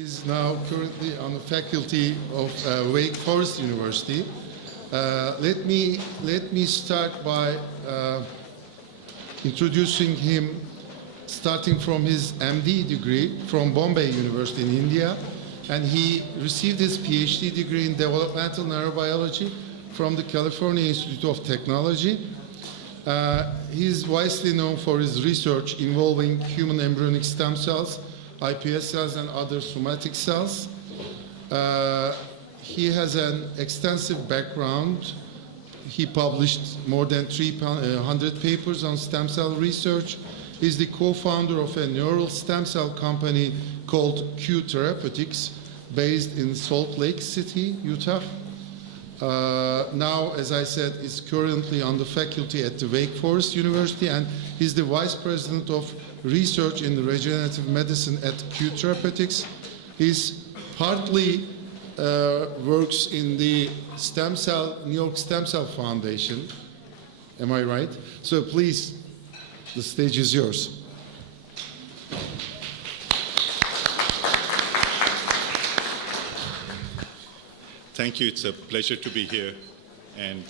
is now currently on the faculty of Wake Forest University. Let me start by introducing him, starting from his MD degree from Bombay University in India, and he received his PhD degree in developmental neurobiology from the California Institute of Technology. He is widely known for his research involving human embryonic stem cells, iPS cells, and other somatic cells. He has an extensive background. He published more than 300 papers on stem cell research. He's the co-founder of a neural stem cell company called Kök Therapeutics, based in Salt Lake City, Utah. Now, as I said, is currently on the faculty at the Wake Forest University, and he's the vice president of research in regenerative medicine at Kök Therapeutics. He's partly works in the New York Stem Cell Foundation. Am I right? So please, the stage is yours. Thank you. It's a pleasure to be here, and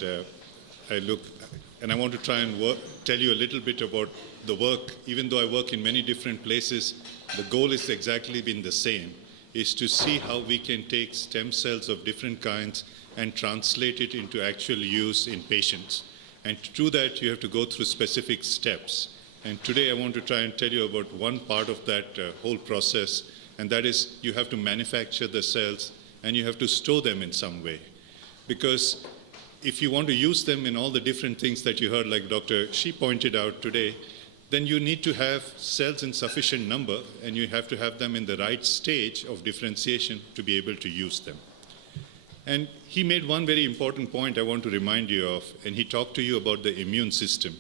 I want to try and tell you a little bit about the work. Even though I work in many different places, the goal has exactly been the same, is to see how we can take stem cells of different kinds and translate it into actual use in patients. And to do that, you have to go through specific steps. And today I want to try and tell you about one part of that whole process, and that is you have to manufacture the cells and you have to store them in some way. Because if you want to use them in all the different things that you heard, like Dr. Shi pointed out today, then you need to have cells in sufficient number, and you have to have them in the right stage of differentiation to be able to use them. And he made one very important point I want to remind you of, and he talked to you about the immune system.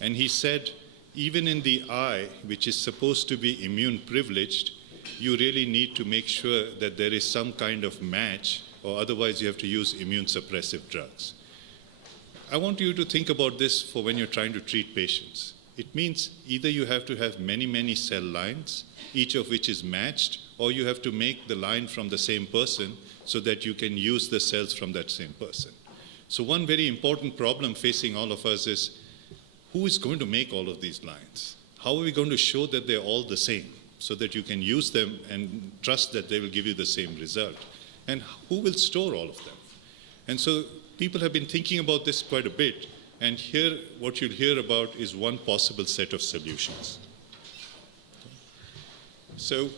And he said, even in the eye, which is supposed to be immune privileged, you really need to make sure that there is some kind of match, or otherwise you have to use immune suppressive drugs. I want you to think about this for when you're trying to treat patients. It means either you have to have many, many cell lines, each of which is matched, or you have to make the line from the same person so that you can use the cells from that same person. So one very important problem facing all of us is, who is going to make all of these lines? How are we going to show that they're all the same so that you can use them and trust that they will give you the same result? And who will store all of them? And so people have been thinking about this quite a bit. And here, what you'll hear about is one possible set of solutions. So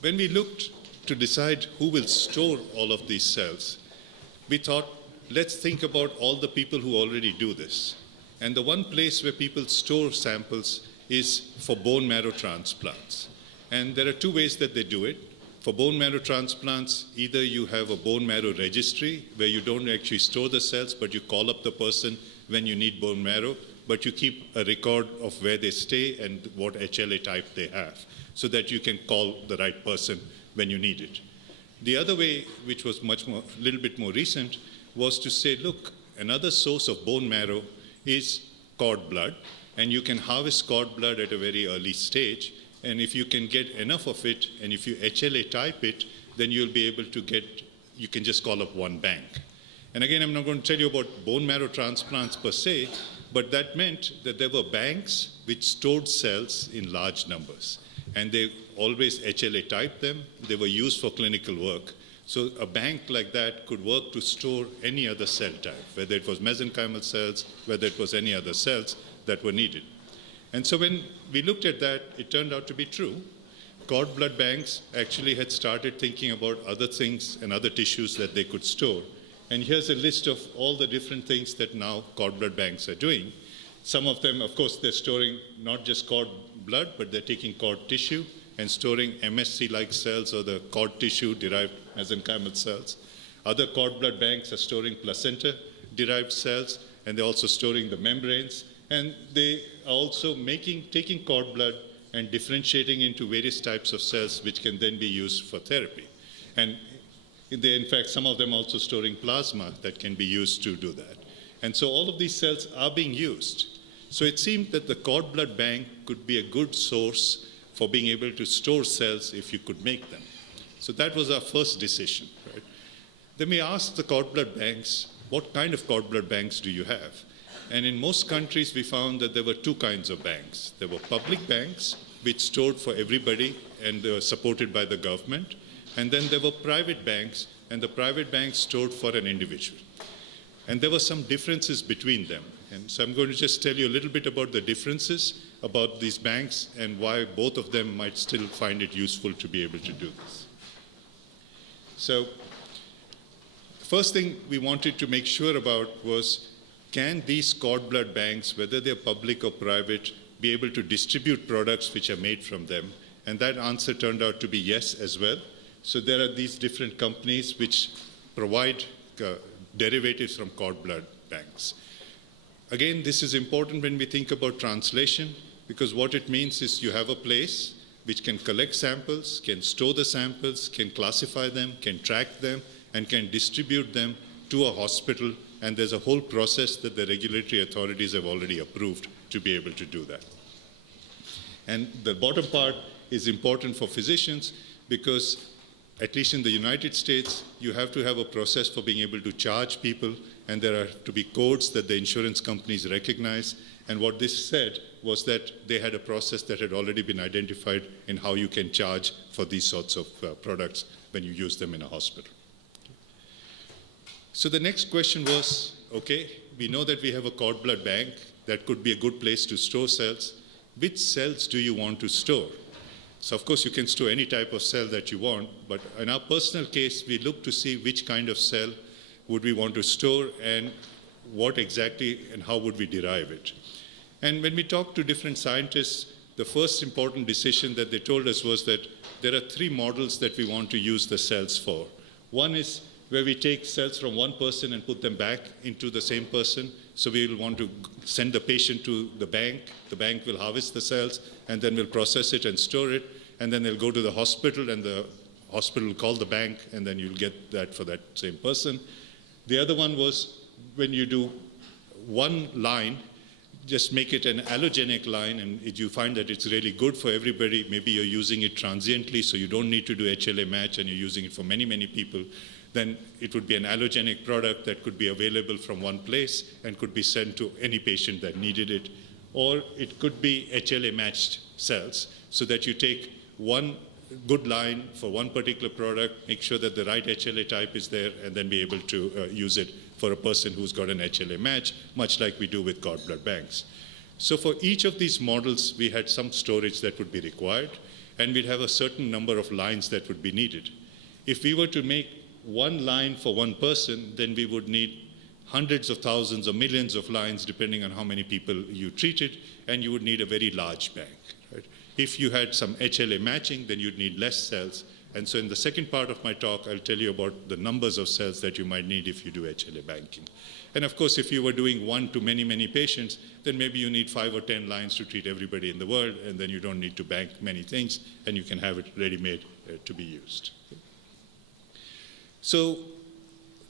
when we looked to decide who will store all of these cells, we thought, let's think about all the people who already do this. And the one place where people store samples is for bone marrow transplants. And there are two ways that they do it. For bone marrow transplants, either you have a bone marrow registry where you don't actually store the cells, but you call up the person when you need bone marrow, but you keep a record of where they stay and what HLA type they have, so that you can call the right person when you need it. The other way, which was a little bit more recent, was to say, look, another source of bone marrow is cord blood, and you can harvest cord blood at a very early stage, and if you can get enough of it, and if you HLA type it, then you'll be able to you can just call up one bank. And again, I'm not going to tell you about bone marrow transplants per se, but that meant that there were banks which stored cells in large numbers. And they always HLA typed them. They were used for clinical work. So a bank like that could work to store any other cell type, whether it was mesenchymal cells, whether it was any other cells that were needed. And so when we looked at that, it turned out to be true. Cord blood banks actually had started thinking about other things and other tissues that they could store. And here's a list of all the different things that now cord blood banks are doing. Some of them, of course, they're storing not just cord blood, but they're taking cord tissue and storing MSC-like cells or the cord tissue-derived mesenchymal cells. Other cord blood banks are storing placenta-derived cells, and they're also storing the membranes. And they are also taking cord blood and differentiating into various types of cells, which can then be used for therapy. And in fact, some of them also storing plasma that can be used to do that. And so all of these cells are being used. So it seemed that the cord blood bank could be a good source for being able to store cells if you could make them. So that was our first decision, right? Then we asked the cord blood banks, what kind of cord blood banks do you have? And in most countries, we found that there were two kinds of banks. There were public banks, which stored for everybody, and they were supported by the government. And then there were private banks, and the private banks stored for an individual. And there were some differences between them. And so I'm going to just tell you a little bit about the differences about these banks and why both of them might still find it useful to be able to do this. So the first thing we wanted to make sure about was, can these cord blood banks, whether they're public or private, be able to distribute products which are made from them? And that answer turned out to be yes as well. So there are these different companies which provide derivatives from cord blood banks. Again, this is important when we think about translation, because what it means is you have a place which can collect samples, can store the samples, can classify them, can track them, and can distribute them to a hospital. And there's a whole process that the regulatory authorities have already approved to be able to do that. And the bottom part is important for physicians because, at least in the United States, you have to have a process for being able to charge people, and there are to be codes that the insurance companies recognize. And what this said was that they had a process that had already been identified in how you can charge for these sorts of products when you use them in a hospital. So the next question was, okay, we know that we have a cord blood bank. That could be a good place to store cells. Which cells do you want to store? So of course you can store any type of cell that you want, but in our personal case, we look to see which kind of cell would we want to store and what exactly and how would we derive it. And when we talked to different scientists, the first important decision that they told us was that there are three models that we want to use the cells for. One is where we take cells from one person and put them back into the same person. So we will want to send the patient to the bank. The bank will harvest the cells, and then we'll process it and store it. And then they'll go to the hospital, and the hospital will call the bank, and then you'll get that for that same person. The other one was when you do one line, just make it an allogenic line, and if you find that it's really good for everybody, maybe you're using it transiently, so you don't need to do HLA match, and you're using it for many, many people, then it would be an allogenic product that could be available from one place and could be sent to any patient that needed it. Or it could be HLA matched cells, so that you take one good line for one particular product, make sure that the right HLA type is there, and then be able to use it for a person who's got an HLA match, much like we do with cord blood banks. So for each of these models, we had some storage that would be required, and we'd have a certain number of lines that would be needed. If we were to make one line for one person, then we would need hundreds of thousands or millions of lines, depending on how many people you treated, and you would need a very large bank. Right? If you had some HLA matching, then you'd need less cells. And so in the second part of my talk, I'll tell you about the numbers of cells that you might need if you do HLA banking. And of course, if you were doing one to many, many patients, then maybe you need 5 or 10 lines to treat everybody in the world, and then you don't need to bank many things, and you can have it ready-made to be used. So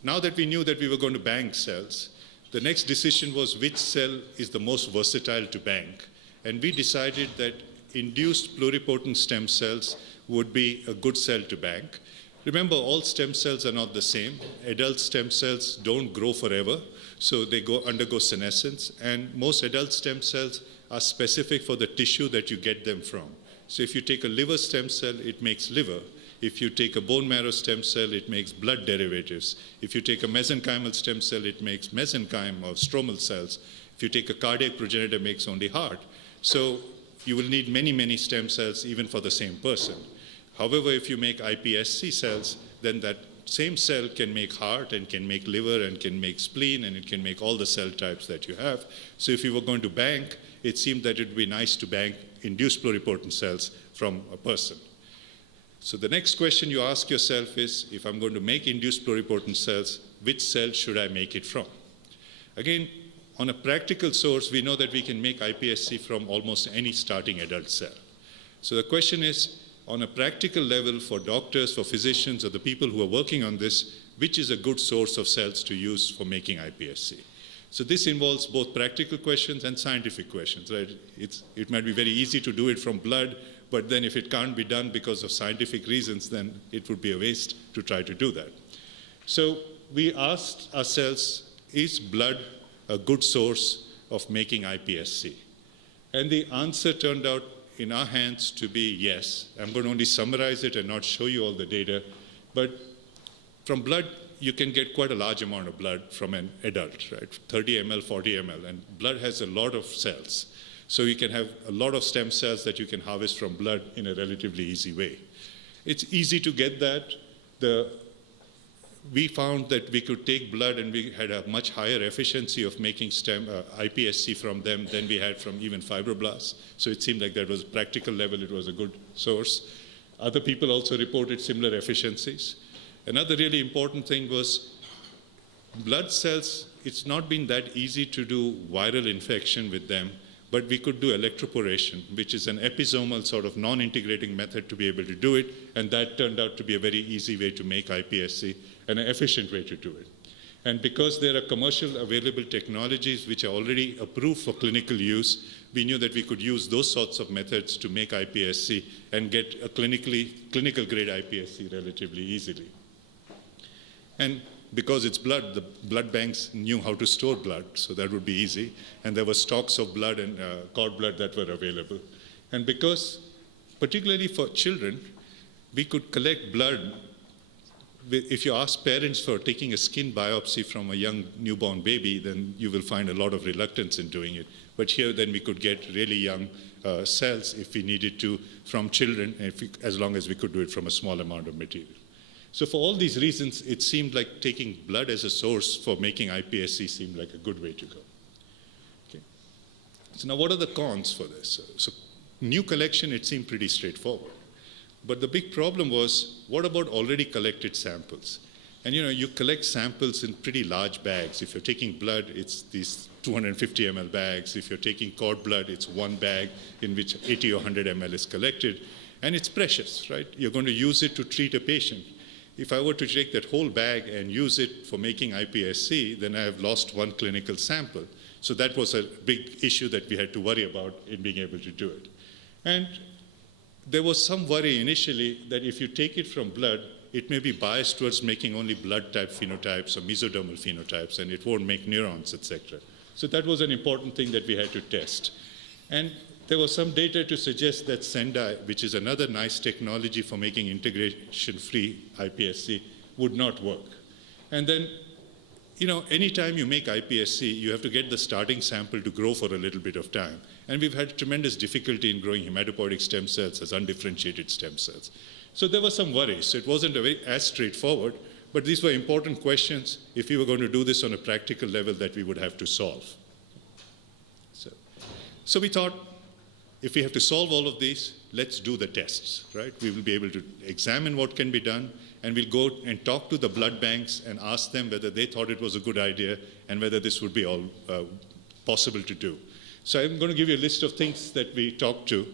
now that we knew that we were going to bank cells, the next decision was which cell is the most versatile to bank. And we decided that induced pluripotent stem cells would be a good cell to bank. Remember, all stem cells are not the same. Adult stem cells don't grow forever, so they undergo senescence. And most adult stem cells are specific for the tissue that you get them from. So if you take a liver stem cell, it makes liver. If you take a bone marrow stem cell, it makes blood derivatives. If you take a mesenchymal stem cell, it makes mesenchyme or stromal cells. If you take a cardiac progenitor, it makes only heart. So you will need many, many stem cells even for the same person. However, if you make iPSC cells, then that same cell can make heart and can make liver and can make spleen, and it can make all the cell types that you have. So if you were going to bank, it seemed that it would be nice to bank induced pluripotent cells from a person. So the next question you ask yourself is, if I'm going to make induced pluripotent cells, which cell should I make it from? Again, on a practical source, we know that we can make iPSC from almost any starting adult cell. So the question is, on a practical level for doctors, for physicians, or the people who are working on this, which is a good source of cells to use for making iPSC? So this involves both practical questions and scientific questions, right? It might be very easy to do it from blood, but then if it can't be done because of scientific reasons, then it would be a waste to try to do that. So we asked ourselves, is blood a good source of making iPSC? And the answer turned out in our hands to be yes. I'm going to only summarize it and not show you all the data, but from blood, you can get quite a large amount of blood from an adult, right? 30 ml, 40 ml, and blood has a lot of cells. So you can have a lot of stem cells that you can harvest from blood in a relatively easy way. It's easy to get that. We found that we could take blood and we had a much higher efficiency of making iPSC from them than we had from even fibroblasts. So it seemed like that was a practical level, it was a good source. Other people also reported similar efficiencies. Another really important thing was blood cells, it's not been that easy to do viral infection with them, but we could do electroporation, which is an episomal sort of non-integrating method to be able to do it, and that turned out to be a very easy way to make iPSC and an efficient way to do it. And because there are commercial available technologies which are already approved for clinical use, we knew that we could use those sorts of methods to make iPSC and get a clinical grade iPSC relatively easily. And because it's blood, the blood banks knew how to store blood, so that would be easy. And there were stocks of blood and cord blood that were available. And because, particularly for children, we could collect blood. If you ask parents for taking a skin biopsy from a young newborn baby, then you will find a lot of reluctance in doing it. But here, then we could get really young cells if we needed to from children, as long as we could do it from a small amount of material. So for all these reasons, it seemed like taking blood as a source for making iPSC seemed like a good way to go. Okay. So now what are the cons for this? So new collection, it seemed pretty straightforward. But the big problem was, what about already collected samples? And you collect samples in pretty large bags. If you're taking blood, it's these 250 ml bags. If you're taking cord blood, it's one bag in which 80 or 100 ml is collected. And it's precious, right? You're going to use it to treat a patient. If I were to take that whole bag and use it for making iPSC, then I have lost one clinical sample. So that was a big issue that we had to worry about in being able to do it. And there was some worry initially that if you take it from blood, it may be biased towards making only blood type phenotypes or mesodermal phenotypes, and it won't make neurons, etc. So that was an important thing that we had to test. And there was some data to suggest that Sendai, which is another nice technology for making integration-free iPSC, would not work. And then, anytime you make iPSC, you have to get the starting sample to grow for a little bit of time. And we've had tremendous difficulty in growing hematopoietic stem cells as undifferentiated stem cells. So there were some worries. So it wasn't as straightforward, but these were important questions if we were going to do this on a practical level that we would have to solve. So we thought, if we have to solve all of these, let's do the tests, right? We will be able to examine what can be done, and we'll go and talk to the blood banks and ask them whether they thought it was a good idea and whether this would be all possible to do. So I'm going to give you a list of things that we talked to.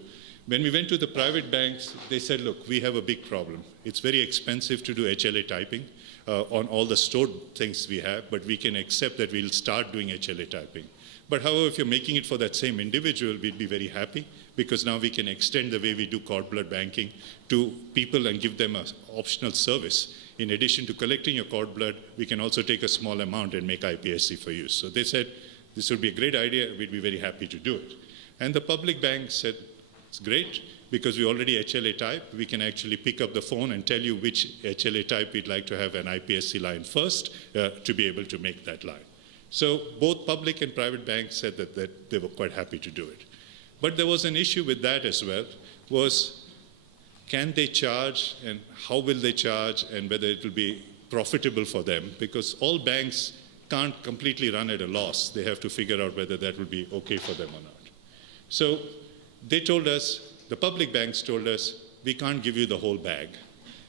When we went to the private banks, they said, look, we have a big problem. It's very expensive to do HLA typing on all the stored things we have, but we can accept that we'll start doing HLA typing. But however, if you're making it for that same individual, we'd be very happy because now we can extend the way we do cord blood banking to people and give them an optional service. In addition to collecting your cord blood, we can also take a small amount and make iPSC for use. So they said, this would be a great idea. We'd be very happy to do it. And the public bank said, it's great because we already HLA type. We can actually pick up the phone and tell you which HLA type we'd like to have an iPSC line first to be able to make that line. So both public and private banks said that they were quite happy to do it. But there was an issue with that as well, was can they charge and how will they charge and whether it will be profitable for them, because all banks can't completely run at a loss. They have to figure out whether that will be okay for them or not. So they told us, the public banks told us, we can't give you the whole bag.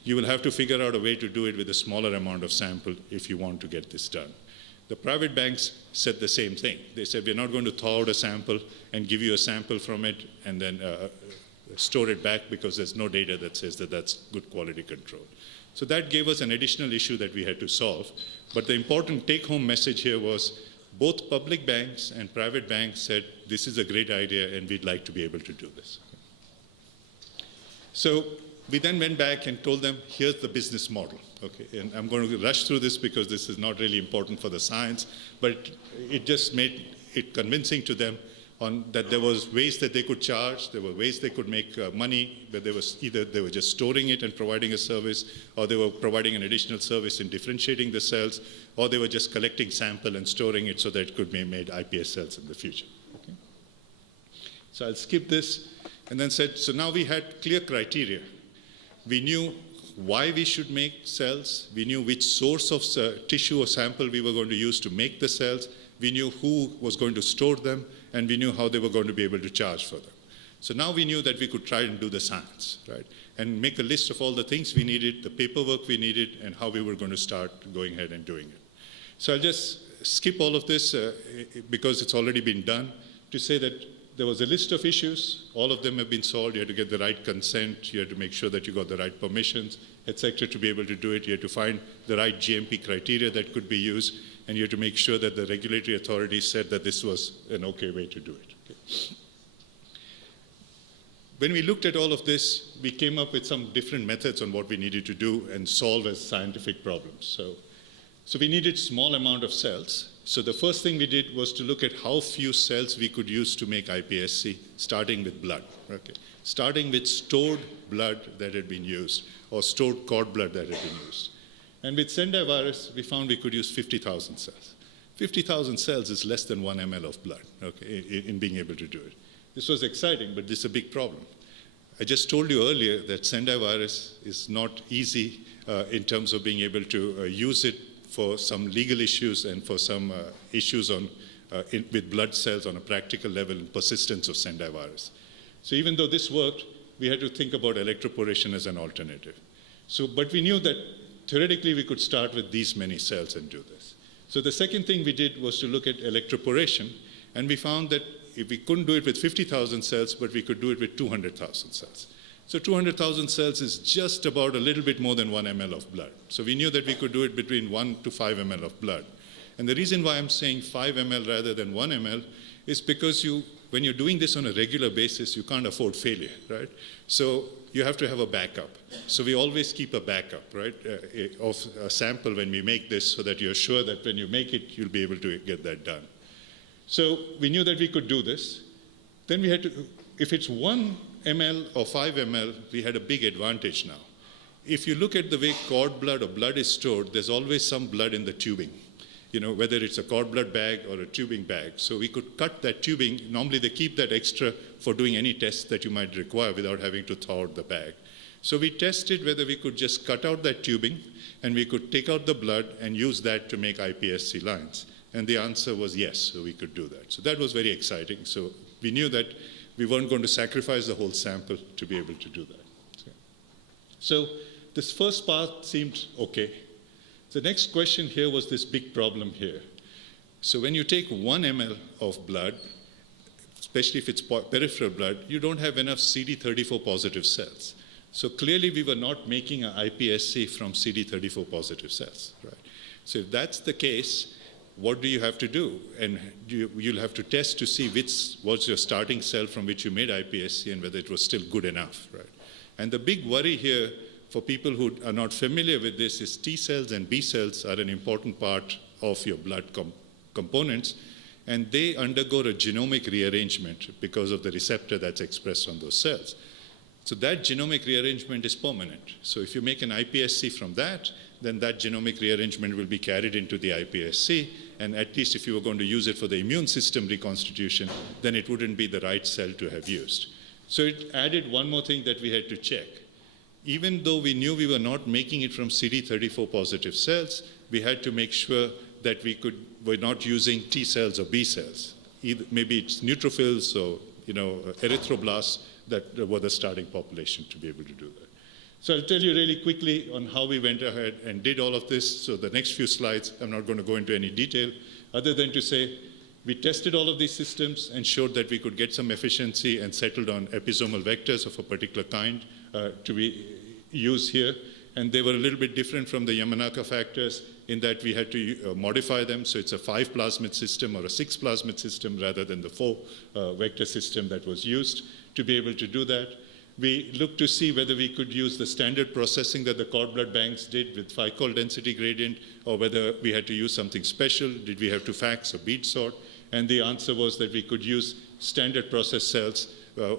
You will have to figure out a way to do it with a smaller amount of sample if you want to get this done. The private banks said the same thing. They said, we're not going to thaw out a sample and give you a sample from it and then store it back because there's no data that says that that's good quality control. So that gave us an additional issue that we had to solve. But the important take-home message here was both public banks and private banks said, this is a great idea and we'd like to be able to do this. So we then went back and told them, here's the business model. Okay, and I'm going to rush through this because this is not really important for the science, but it just made it convincing to them that there was ways that they could charge, there were ways they could make money, but there was either they were just storing it and providing a service, or they were providing an additional service in differentiating the cells, or they were just collecting sample and storing it so that it could be made iPS cells in the future. Okay. So I'll skip this and then said, so now we had clear criteria. We knew why we should make cells, we knew which source of tissue or sample we were going to use to make the cells, we knew who was going to store them, and we knew how they were going to be able to charge for them. So now we knew that we could try and do the science, right? And make a list of all the things we needed, the paperwork we needed, and how we were going to start going ahead and doing it. So I'll just skip all of this because it's already been done, to say that there was a list of issues. All of them have been solved. You had to get the right consent. You had to make sure that you got the right permissions, etc. to be able to do it. You had to find the right GMP criteria that could be used. And you had to make sure that the regulatory authorities said that this was an okay way to do it. Okay. When we looked at all of this, we came up with some different methods on what we needed to do and solve as scientific problems. So we needed small amount of cells. So the first thing we did was to look at how few cells we could use to make iPSC, starting with blood. Okay. Starting with stored blood that had been used, or stored cord blood that had been used. And with Sendai virus, we found we could use 50,000 cells. 50,000 cells is less than 1 ml of blood, okay, in being able to do it. This was exciting, but this is a big problem. I just told you earlier that Sendai virus is not easy in terms of being able to use it for some legal issues and for some issues with blood cells on a practical level and persistence of Sendai virus. So even though this worked, we had to think about electroporation as an alternative. But we knew that theoretically, we could start with these many cells and do this. So the second thing we did was to look at electroporation, and we found that if we couldn't do it with 50,000 cells, but we could do it with 200,000 cells. So 200,000 cells is just about a little bit more than 1 ml of blood. So we knew that we could do it between 1 to 5 ml of blood. And the reason why I'm saying 5 ml rather than 1 ml is because when you're doing this on a regular basis, you can't afford failure, right? So you have to have a backup. So we always keep a backup, right, of a sample when we make this so that you're sure that when you make it, you'll be able to get that done. So we knew that we could do this. Then we had to, if it's 1 ml or 5 ml, we had a big advantage now. If you look at the way cord blood or blood is stored, there's always some blood in the tubing. You know, whether it's a cord blood bag or a tubing bag. So we could cut that tubing. Normally they keep that extra for doing any tests that you might require without having to thaw out the bag. So we tested whether we could just cut out that tubing and we could take out the blood and use that to make iPSC lines. And the answer was yes, so we could do that. So that was very exciting. So we knew that we weren't going to sacrifice the whole sample to be able to do that. So this first part seemed okay. The next question here was this big problem here. So when you take 1 ml of blood, especially if it's peripheral blood, you don't have enough CD34 positive cells. So clearly we were not making an iPSC from CD34 positive cells, right? So if that's the case, what do you have to do? And you'll have to test to see which was your starting cell from which you made iPSC and whether it was still good enough, right? And the big worry here for people who are not familiar with this is T cells and B cells are an important part of your blood components, and they undergo a genomic rearrangement because of the receptor that's expressed on those cells. So that genomic rearrangement is permanent. So if you make an iPSC from that, then that genomic rearrangement will be carried into the iPSC, and at least if you were going to use it for the immune system reconstitution, then it wouldn't be the right cell to have used. So it added one more thing that we had to check. Even though we knew we were not making it from CD34 positive cells, we had to make sure that we're not using T cells or B cells. Maybe it's neutrophils or erythroblasts that were the starting population to be able to do that. So I'll tell you really quickly on how we went ahead and did all of this. So the next few slides, I'm not going to go into any detail, other than to say we tested all of these systems and showed that we could get some efficiency and settled on episomal vectors of a particular kind to be used here. And they were a little bit different from the Yamanaka factors in that we had to modify them. So it's a 5 plasmid system or a 6 plasmid system rather than the 4 vector system that was used to be able to do that. we looked to see whether we could use the standard processing that the cord blood banks did with Ficol density gradient, or whether we had to use something special. Did we have to fax or bead sort? And the answer was that we could use standard process cells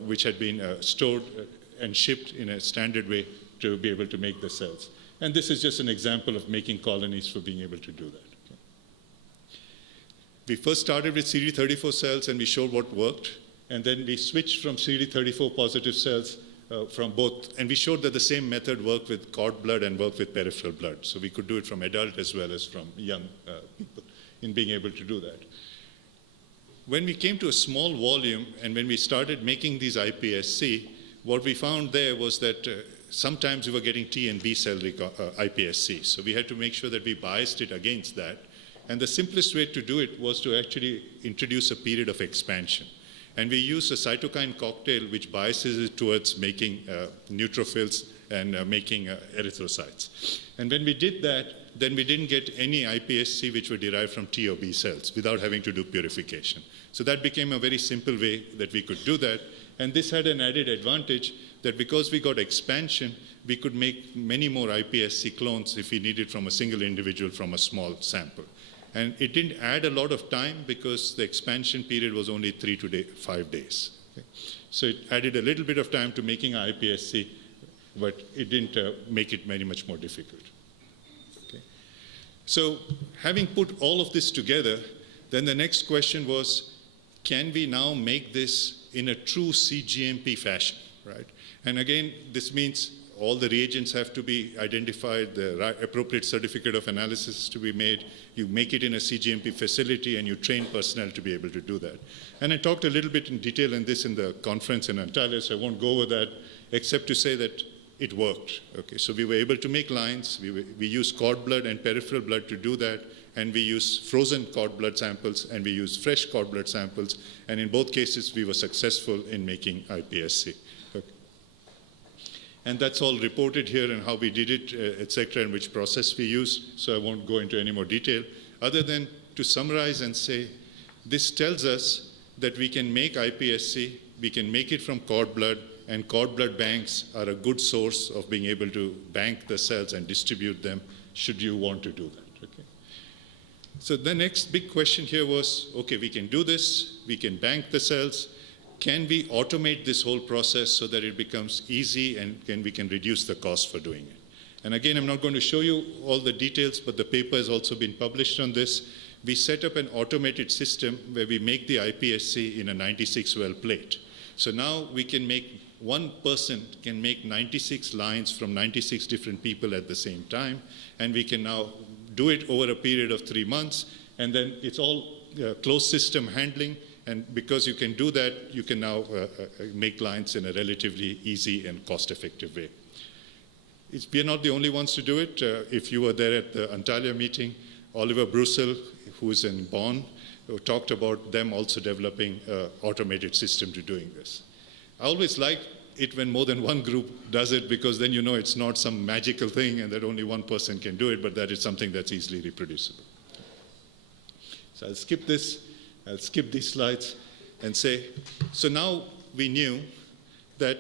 which had been stored and shipped in a standard way to be able to make the cells. And this is just an example of making colonies for being able to do that. Okay. We first started with CD34 cells and we showed what worked. And then we switched from CD34 positive cells from both. And we showed that the same method worked with cord blood and worked with peripheral blood. So we could do it from adult as well as from young people in being able to do that. When we came to a small volume and when we started making these iPSC, what we found there was that sometimes we were getting T and B cell iPSC. So we had to make sure that we biased it against that. And the simplest way to do it was to actually introduce a period of expansion. And we used a cytokine cocktail which biases it towards making neutrophils and making erythrocytes. And when we did that, then we didn't get any iPSC which were derived from T or B cells without having to do purification. So that became a very simple way that we could do that. And this had an added advantage that because we got expansion, we could make many more iPSC clones if we needed from a single individual from a small sample. And it didn't add a lot of time because the expansion period was only 3 to 5 days. Okay. So it added a little bit of time to making iPSC, but it didn't make it very much more difficult. Okay. So having put all of this together, then the next question was, can we now make this in a true cGMP fashion, right? And again, this means all the reagents have to be identified, the appropriate certificate of analysis to be made, you make it in a cGMP facility, and you train personnel to be able to do that. And I talked a little bit in detail in this in the conference in Antalya, so I won't go over that, except to say that it worked. Okay, so we were able to make lines, we used cord blood and peripheral blood to do that, and we used frozen cord blood samples, and we used fresh cord blood samples, and in both cases, we were successful in making iPSC. And that's all reported here and how we did it, et cetera, and which process we used. So I won't go into any more detail, other than to summarize and say, this tells us that we can make iPSC, we can make it from cord blood, and cord blood banks are a good source of being able to bank the cells and distribute them should you want to do that. Okay. So the next big question here was, okay, we can do this, we can bank the cells. Can we automate this whole process so that it becomes easy and we can reduce the cost for doing it? And again, I'm not going to show you all the details, but the paper has also been published on this. We set up an automated system where we make the iPSC in a 96-well plate. So now we can make, one person can make 96 lines from 96 different people at the same time, and we can now do it over a period of 3 months, and then it's all closed system handling. And because you can do that, you can now make lines in a relatively easy and cost-effective way. We are not the only ones to do it. If you were there at the Antalya meeting, Oliver Brussel, who is in Bonn, talked about them also developing an automated system to doing this. I always like it when more than one group does it, because then you know it's not some magical thing and that only one person can do it, but that is something that's easily reproducible. So I'll skip this. I'll skip these slides and say, so now we knew that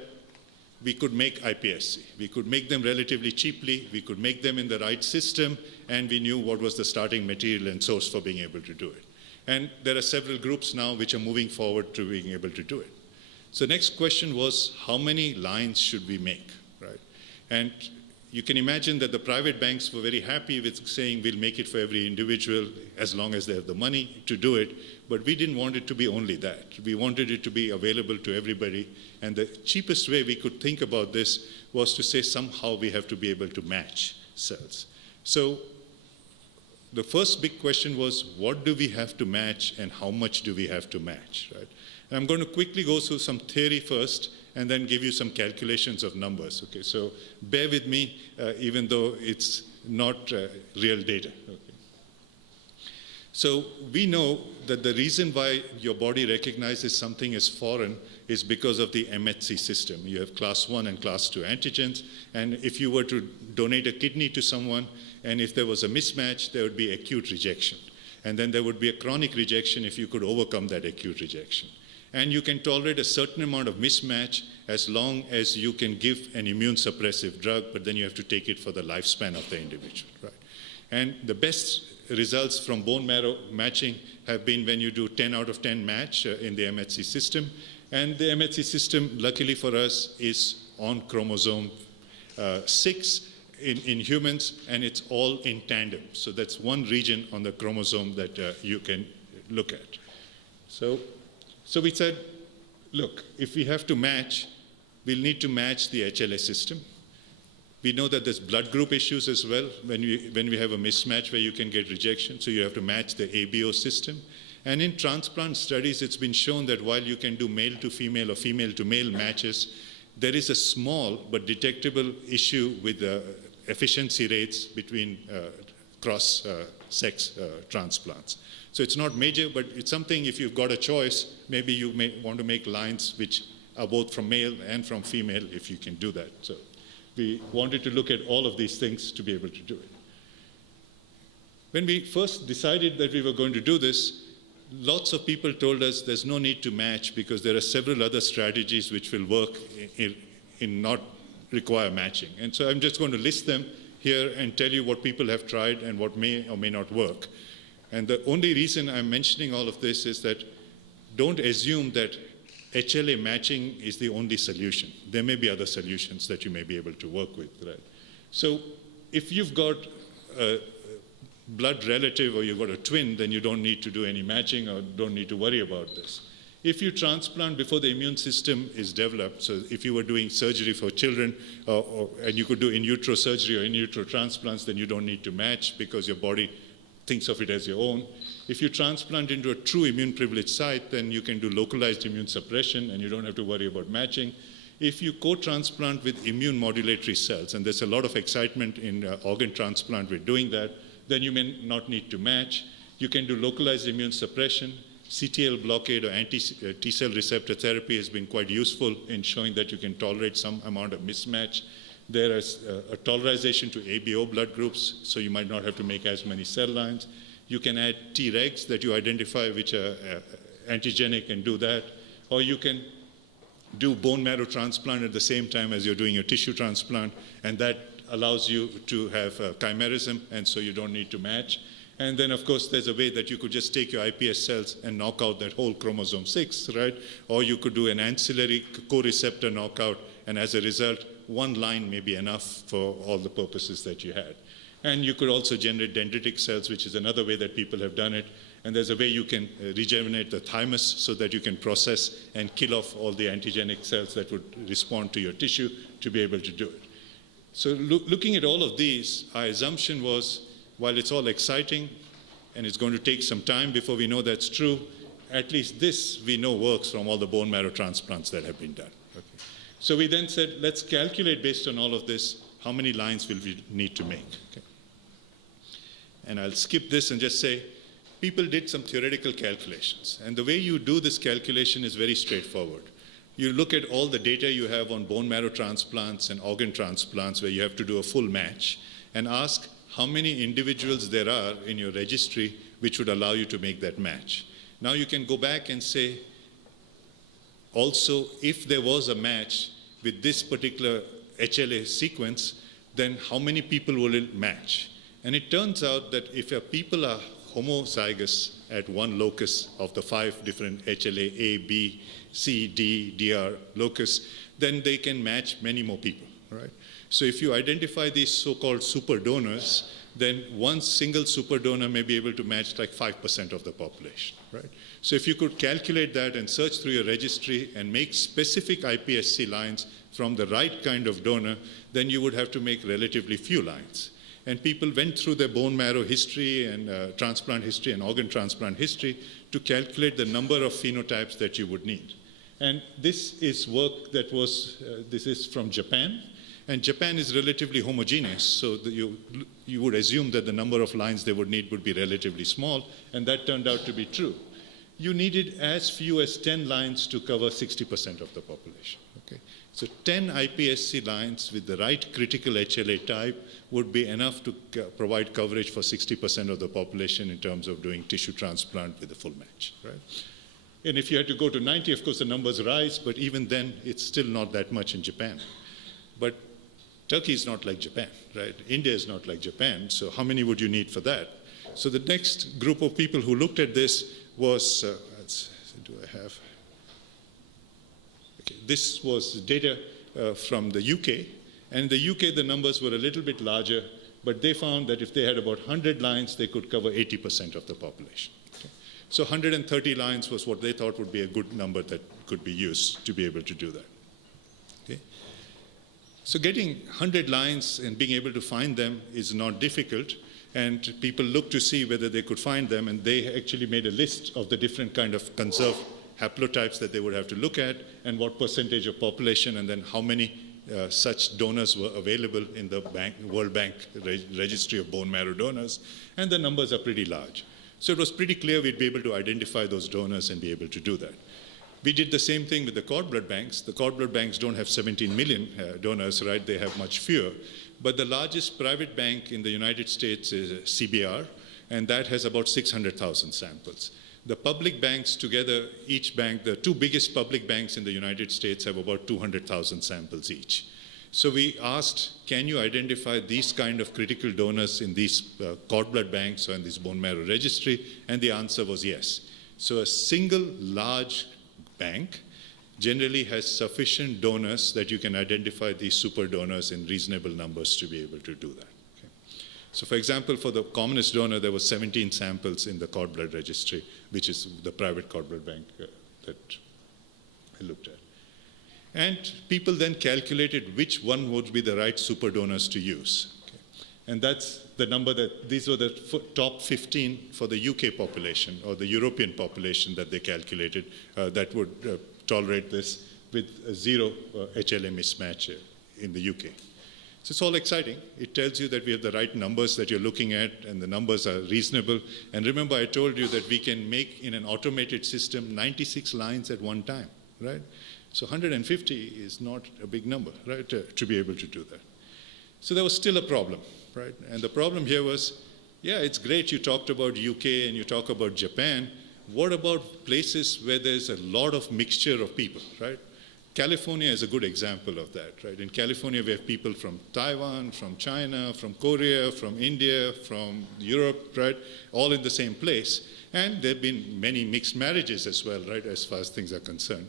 we could make iPSC. We could make them relatively cheaply, we could make them in the right system, and we knew what was the starting material and source for being able to do it. And there are several groups now which are moving forward to being able to do it. So the next question was, how many lines should we make, right? And you can imagine that the private banks were very happy with saying we'll make it for every individual as long as they have the money to do it, but we didn't want it to be only that. We wanted it to be available to everybody, and the cheapest way we could think about this was to say somehow we have to be able to match cells. So the first big question was, what do we have to match and how much do we have to match, right? And I'm going to quickly go through some theory first, and then give you some calculations of numbers. Okay, so bear with me, even though it's not real data. Okay. So we know that the reason why your body recognizes something as foreign is because of the MHC system. You have class 1 and class 2 antigens, and if you were to donate a kidney to someone, and if there was a mismatch, there would be acute rejection. And then there would be a chronic rejection if you could overcome that acute rejection. And you can tolerate a certain amount of mismatch, as long as you can give an immune suppressive drug, but then you have to take it for the lifespan of the individual, right? And the best results from bone marrow matching have been when you do 10 out of 10 match in the MHC system. And the MHC system, luckily for us, is on chromosome 6 in humans, and it's all in tandem. So that's one region on the chromosome that you can look at. So we said, look, if we have to match, we'll need to match the HLA system. We know that there's blood group issues as well when we have a mismatch where you can get rejection, so you have to match the ABO system. And in transplant studies, it's been shown that while you can do male to female or female to male matches, there is a small but detectable issue with the efficiency rates between cross-sex transplants. So it's not major, but it's something, if you've got a choice, maybe you may want to make lines which are both from male and from female, if you can do that. So we wanted to look at all of these things to be able to do it. When we first decided that we were going to do this, lots of people told us there's no need to match because there are several other strategies which will work in not require matching. And so I'm just going to list them here and tell you what people have tried and what may or may not work. And the only reason I'm mentioning all of this is that don't assume that HLA matching is the only solution. There may be other solutions that you may be able to work with, right? So if you've got a blood relative or you've got a twin, then you don't need to do any matching or don't need to worry about this. If you transplant before the immune system is developed, so if you were doing surgery for children and you could do in utero surgery or in utero transplants, then you don't need to match because your body thinks of it as your own. If you transplant into a true immune privileged site, then you can do localized immune suppression and you don't have to worry about matching. If you co-transplant with immune modulatory cells, and there's a lot of excitement in organ transplant with doing that, then you may not need to match. You can do localized immune suppression. CTL blockade or anti-T-cell receptor therapy has been quite useful in showing that you can tolerate some amount of mismatch. There is a tolerization to ABO blood groups, so you might not have to make as many cell lines. You can add Tregs that you identify which are antigenic and do that. Or you can do bone marrow transplant at the same time as you're doing a tissue transplant, and that allows you to have chimerism, and so you don't need to match. And then, of course, there's a way that you could just take your iPS cells and knock out that whole chromosome 6, right? Or you could do an ancillary co-receptor knockout, and as a result, one line may be enough for all the purposes that you had. And you could also generate dendritic cells, which is another way that people have done it. And there's a way you can regenerate the thymus so that you can process and kill off all the antigenic cells that would respond to your tissue to be able to do it. So looking at all of these, our assumption was, while it's all exciting and it's going to take some time before we know that's true, at least this we know works from all the bone marrow transplants that have been done. Okay. So we then said, let's calculate based on all of this, how many lines will we need to make. Okay. And I'll skip this and just say, people did some theoretical calculations. And the way you do this calculation is very straightforward. You look at all the data you have on bone marrow transplants and organ transplants where you have to do a full match and ask how many individuals there are in your registry which would allow you to make that match. Now you can go back and say, also, if there was a match with this particular HLA sequence, then how many people will it match? And it turns out that if people are homozygous at one locus of the 5 different HLA A, B, C, D, DR locus, then they can match many more people, right? So if you identify these so-called super donors, then one single super donor may be able to match like 5% of the population, right? So if you could calculate that and search through your registry and make specific iPSC lines from the right kind of donor, then you would have to make relatively few lines. And people went through their bone marrow history and transplant history and organ transplant history to calculate the number of phenotypes that you would need. And this is work that was, this is from Japan. And Japan is relatively homogeneous, so you would assume that the number of lines they would need would be relatively small, and that turned out to be true. You needed as few as 10 lines to cover 60% of the population. Okay? So 10 iPSC lines with the right critical HLA type would be enough to provide coverage for 60% of the population in terms of doing tissue transplant with a full match. Right? And if you had to go to 90, of course, the numbers rise, but even then, it's still not that much in Japan. But Turkey is not like Japan, right? India is not like Japan, so how many would you need for that? So the next group of people who looked at this was, this was data from the UK. And in the UK, the numbers were a little bit larger, but they found that if they had about 100 lines, they could cover 80% of the population. Okay? So 130 lines was what they thought would be a good number that could be used to be able to do that. Okay? So getting 100 lines and being able to find them is not difficult, and people looked to see whether they could find them, and they actually made a list of the different kind of conserved haplotypes that they would have to look at, and what percentage of population, and then how many such donors were available in the World Bank registry of bone marrow donors, and the numbers are pretty large. So it was pretty clear we'd be able to identify those donors and be able to do that. We did the same thing with the cord blood banks. The cord blood banks don't have 17 million donors, right? They have much fewer. But the largest private bank in the United States is CBR, and that has about 600,000 samples. The public banks together, each bank, the two biggest public banks in the United States have about 200,000 samples each. So we asked, can you identify these kind of critical donors in these cord blood banks or in this bone marrow registry? And the answer was yes. So a single large bank generally has sufficient donors that you can identify these super donors in reasonable numbers to be able to do that. So for example, for the commonest donor, there were 17 samples in the cord blood registry, which is the private cord blood bank that I looked at. And people then calculated which one would be the right super donors to use. Okay. And that's the number that, these were the top 15 for the UK population or the European population that they calculated that would tolerate this with a zero HLA mismatch in the UK. So it's all exciting. It tells you that we have the right numbers that you're looking at, and the numbers are reasonable. And remember, I told you that we can make, in an automated system, 96 lines at one time, right? So 150 is not a big number, right, to be able to do that. So there was still a problem, right? And the problem here was, yeah, it's great you talked about UK and you talk about Japan. What about places where there's a lot of mixture of people, right? California is a good example of that, right? In California, we have people from Taiwan, from China, from Korea, from India, from Europe, right? All in the same place. And there have been many mixed marriages as well, right, as far as things are concerned.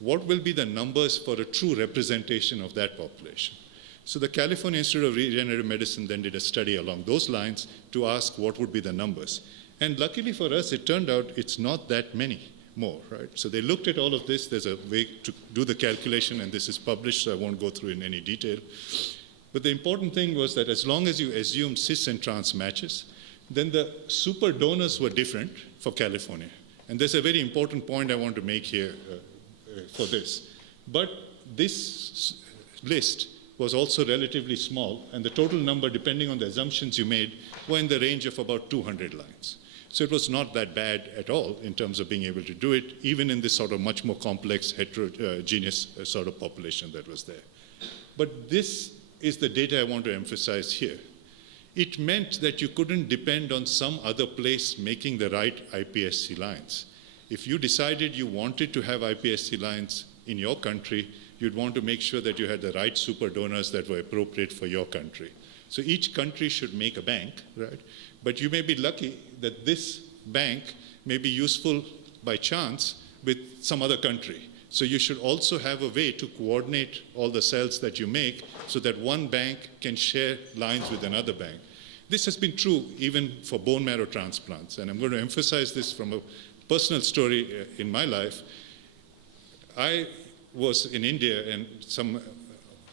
What will be the numbers for a true representation of that population? So the California Institute of Regenerative Medicine then did a study along those lines to ask what would be the numbers. And luckily for us, it turned out it's not that many more, right? So they looked at all of this. There's a way to do the calculation, and this is published, so I won't go through in any detail. But the important thing was that as long as you assume cis and trans matches, then the super donors were different for California. And there's a very important point I want to make here for this. But this list was also relatively small, and the total number, depending on the assumptions you made, were in the range of about 200 lines. So it was not that bad at all in terms of being able to do it, even in this sort of much more complex, heterogeneous sort of population that was there. But this is the data I want to emphasize here. It meant that you couldn't depend on some other place making the right iPSC lines. If you decided you wanted to have iPSC lines in your country, you'd want to make sure that you had the right super donors that were appropriate for your country. So each country should make a bank, right? But you may be lucky that this bank may be useful by chance with some other country. So you should also have a way to coordinate all the cells that you make so that one bank can share lines with another bank. This has been true even for bone marrow transplants. And I'm going to emphasize this from a personal story in my life. I was in India, and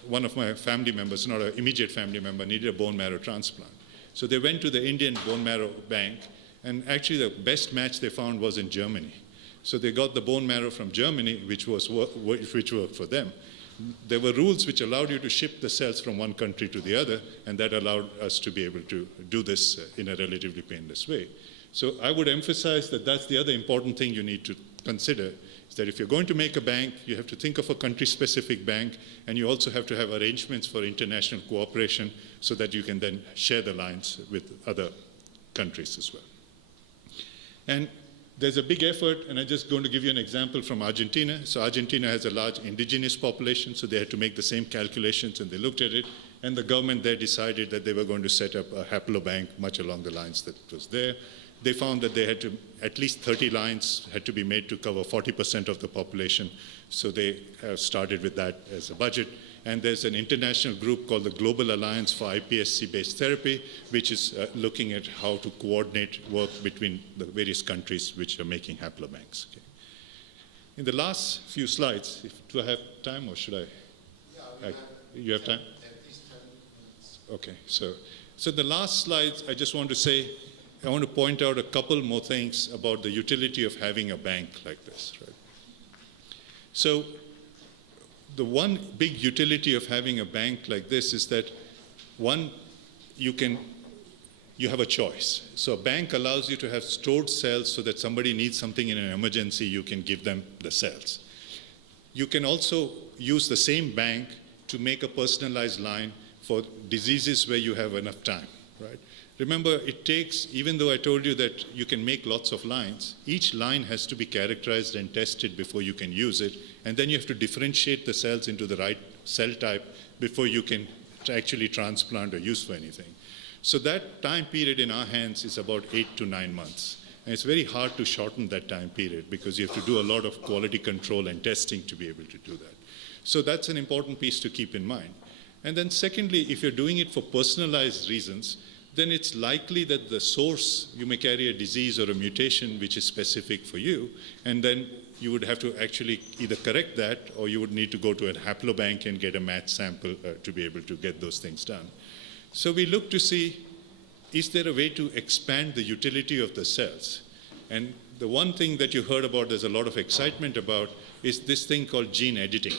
one of my family members, not an immediate family member, needed a bone marrow transplant. So they went to the Indian bone marrow bank, and actually the best match they found was in Germany. So they got the bone marrow from Germany, which worked for them. There were rules which allowed you to ship the cells from one country to the other, and that allowed us to be able to do this in a relatively painless way. So I would emphasize that that's the other important thing you need to consider, is that if you're going to make a bank, you have to think of a country-specific bank, and you also have to have arrangements for international cooperation so that you can then share the lines with other countries as well. And there's a big effort, and I'm just going to give you an example from Argentina. So Argentina has a large indigenous population, so they had to make the same calculations, and they looked at it, and the government there decided that they were going to set up a haplobank much along the lines that was there. They found that they had to, at least 30 lines had to be made to cover 40% of the population, so they started with that as a budget. And there's an international group called the Global Alliance for iPSC-based Therapy, which is looking at how to coordinate work between the various countries which are making haplobanks. Okay. In the last few slides, do I have time or should I? Yeah, you have time? At least 10 minutes. Okay, so the last slides, I just want to say, I want to point out a couple more things about the utility of having a bank like this. Right? So the one big utility of having a bank like this is that, one, you have a choice. So a bank allows you to have stored cells so that somebody needs something in an emergency, you can give them the cells. You can also use the same bank to make a personalized line for diseases where you have enough time, right? Remember, it takes, even though I told you that you can make lots of lines, each line has to be characterized and tested before you can use it, and then you have to differentiate the cells into the right cell type before you can actually transplant or use for anything. So that time period in our hands is about 8 to 9 months. And it's very hard to shorten that time period because you have to do a lot of quality control and testing to be able to do that. So that's an important piece to keep in mind. And then secondly, if you're doing it for personalized reasons, then it's likely that the source, you may carry a disease or a mutation which is specific for you, and then you would have to actually either correct that or you would need to go to a haplobank and get a match sample to be able to get those things done. So we look to see, is there a way to expand the utility of the cells? And the one thing that you heard about, there's a lot of excitement about, is this thing called gene editing.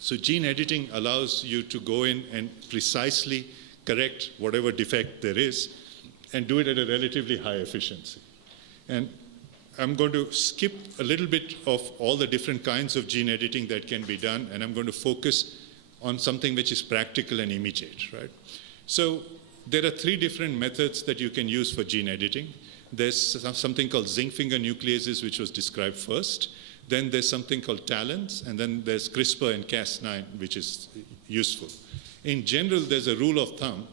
So gene editing allows you to go in and precisely correct whatever defect there is and do it at a relatively high efficiency. And I'm going to skip a little bit of all the different kinds of gene editing that can be done, and I'm going to focus on something which is practical and immediate, right? So there are 3 different methods that you can use for gene editing. There's something called zinc finger nucleases, which was described first. Then there's something called TALENs, and then there's CRISPR and Cas9, which is useful. In general, there's a rule of thumb.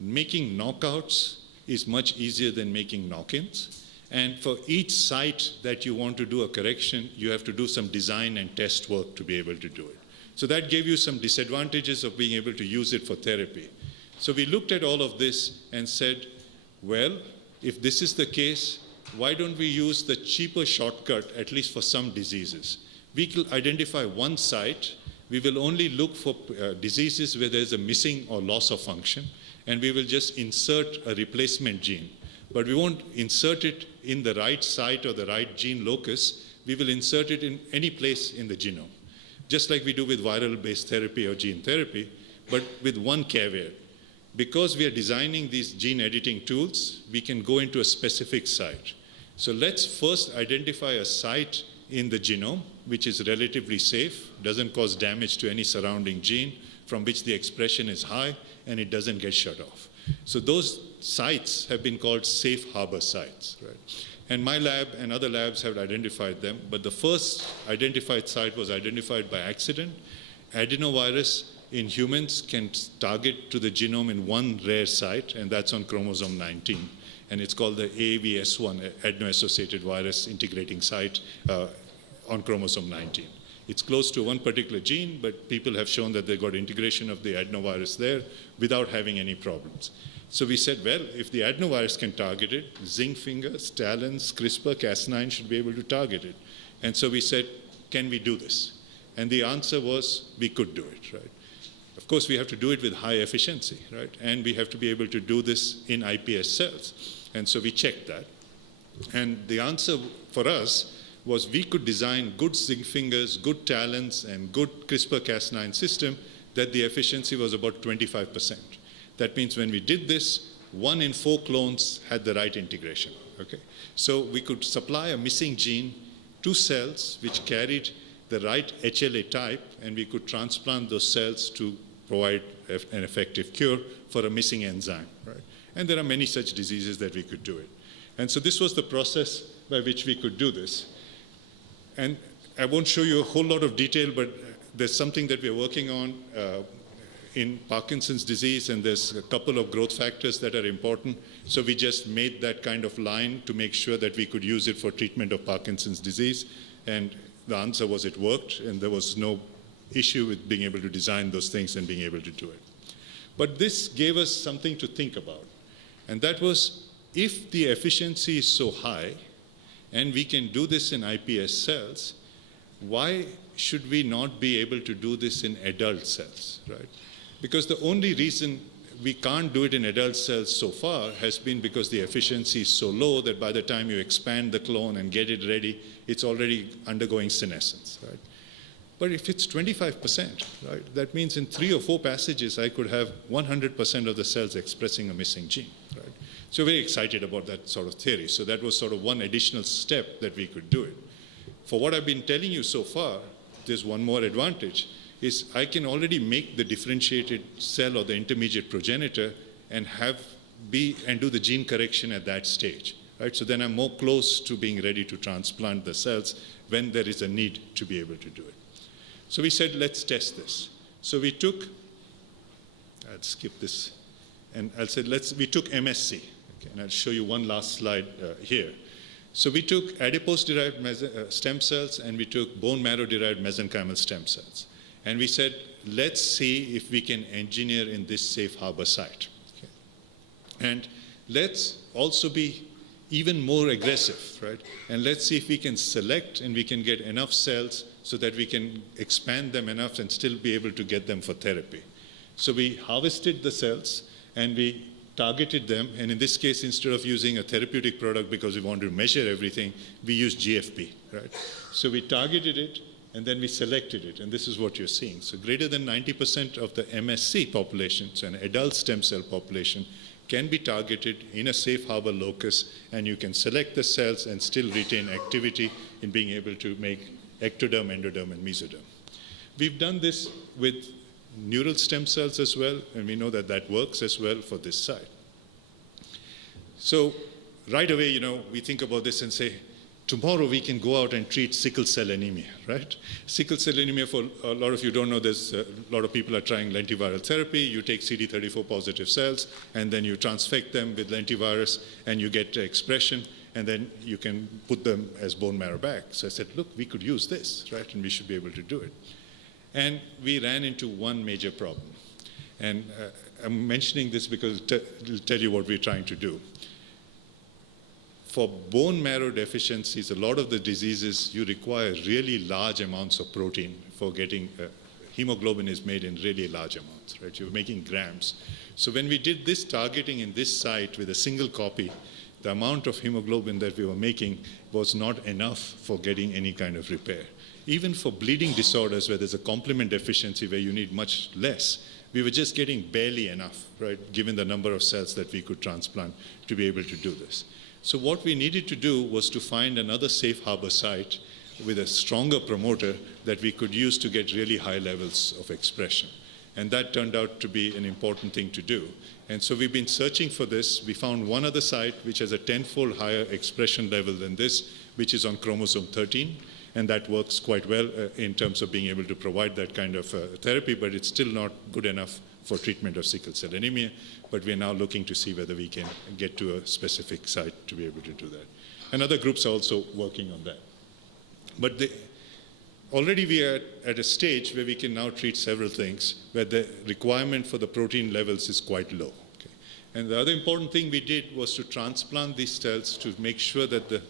Making knockouts is much easier than making knock-ins. And for each site that you want to do a correction, you have to do some design and test work to be able to do it. So that gave you some disadvantages of being able to use it for therapy. So we looked at all of this and said, well, if this is the case, why don't we use the cheaper shortcut, at least for some diseases? We will identify one site. We will only look for diseases where there's a missing or loss of function, and we will just insert a replacement gene. But we won't insert it in the right site or the right gene locus. We will insert it in any place in the genome, just like we do with viral-based therapy or gene therapy, but with one caveat. Because we are designing these gene editing tools, we can go into a specific site. So let's first identify a site in the genome, which is relatively safe, doesn't cause damage to any surrounding gene, from which the expression is high, and it doesn't get shut off. So those sites have been called safe harbor sites, right? And my lab and other labs have identified them, but the first identified site was identified by accident. Adenovirus in humans can target to the genome in one rare site, and that's on chromosome 19. And it's called the AAVS1, adeno-associated virus integrating site on chromosome 19. It's close to one particular gene, but people have shown that they got integration of the adenovirus there without having any problems. So we said, well, if the adenovirus can target it, zinc fingers, TALENs, CRISPR, Cas9 should be able to target it. And so we said, can we do this? And the answer was, we could do it, right? Of course, we have to do it with high efficiency, right? And we have to be able to do this in iPS cells. And so we checked that. And the answer for us was we could design good zinc fingers, good TALENs, and good CRISPR-Cas9 system that the efficiency was about 25%. That means when we did this, 1 in 4 clones had the right integration, okay? So we could supply a missing gene to cells which carried the right HLA type, and we could transplant those cells to provide an effective cure for a missing enzyme, right? And there are many such diseases that we could do it. And so this was the process by which we could do this. And I won't show you a whole lot of detail, but there's something that we're working on in Parkinson's disease, and there's a couple of growth factors that are important. So we just made that kind of line to make sure that we could use it for treatment of Parkinson's disease. And the answer was it worked, and there was no issue with being able to design those things and being able to do it. But this gave us something to think about. And that was, if the efficiency is so high, and we can do this in iPS cells, why should we not be able to do this in adult cells, right? Because the only reason we can't do it in adult cells so far has been because the efficiency is so low that by the time you expand the clone and get it ready, it's already undergoing senescence, right? But if it's 25%, right, that means in 3 or 4 passages, I could have 100% of the cells expressing a missing gene, right? So very excited about that sort of theory. So that was sort of one additional step that we could do it. For what I've been telling you so far, there's one more advantage, is I can already make the differentiated cell or the intermediate progenitor and do the gene correction at that stage, right? So then I'm more close to being ready to transplant the cells when there is a need to be able to do it. So we said, let's test this. So we took, I'll skip this, and I'll say, we took MSC, okay, and I'll show you one last slide here. So we took adipose-derived stem cells, and we took bone marrow-derived mesenchymal stem cells. And we said, let's see if we can engineer in this safe harbor site. Okay. And let's also be even more aggressive, right? And let's see if we can select and we can get enough cells so that we can expand them enough and still be able to get them for therapy. So we harvested the cells and we targeted them, and in this case, instead of using a therapeutic product because we wanted to measure everything, we used GFP, right? So we targeted it, and then we selected it, and this is what you're seeing. So greater than 90% of the MSC population, so an adult stem cell population, can be targeted in a safe harbor locus, and you can select the cells and still retain activity in being able to make ectoderm, endoderm, and mesoderm. We've done this with neural stem cells as well, and we know that that works as well for this site. So right away, we think about this and say, tomorrow we can go out and treat sickle cell anemia, right? Sickle cell anemia, for a lot of you don't know, there's a lot of people are trying lentiviral therapy. You take CD34 positive cells, and then you transfect them with lentivirus, and you get expression, and then you can put them as bone marrow back. So I said, look, we could use this, right? And we should be able to do it. And we ran into one major problem. And I'm mentioning this because it'll tell you what we're trying to do. For bone marrow deficiencies, a lot of the diseases, you require really large amounts of protein for getting, hemoglobin is made in really large amounts, right? You're making grams. So when we did this targeting in this site with a single copy, the amount of hemoglobin that we were making was not enough for getting any kind of repair. Even for bleeding disorders where there's a complement deficiency where you need much less, we were just getting barely enough, right, given the number of cells that we could transplant to be able to do this. So what we needed to do was to find another safe harbor site with a stronger promoter that we could use to get really high levels of expression. And that turned out to be an important thing to do. And so we've been searching for this. We found one other site which has a 10-fold higher expression level than this, which is on chromosome 13. And that works quite well in terms of being able to provide that kind of therapy, but it's still not good enough for treatment of sickle cell anemia. But we're now looking to see whether we can get to a specific site to be able to do that. And other groups are also working on that. But already we are at a stage where we can now treat several things where the requirement for the protein levels is quite low. Okay? And the other important thing we did was to transplant these cells to make sure that the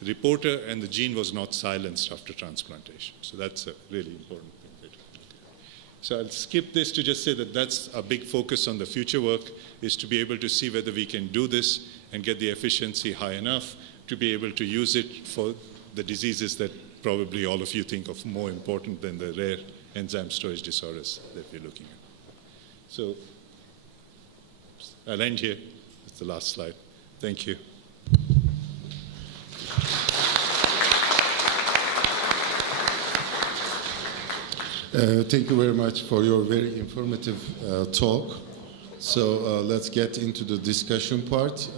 reporter and the gene was not silenced after transplantation. So that's a really important thing. So I'll skip this to just say that that's a big focus on the future work, is to be able to see whether we can do this and get the efficiency high enough to be able to use it for the diseases that probably all of you think of more important than the rare enzyme storage disorders that we're looking at. So I'll end here. It's the last slide. Thank you. Thank you very much for your very informative talk. So let's get into the discussion part.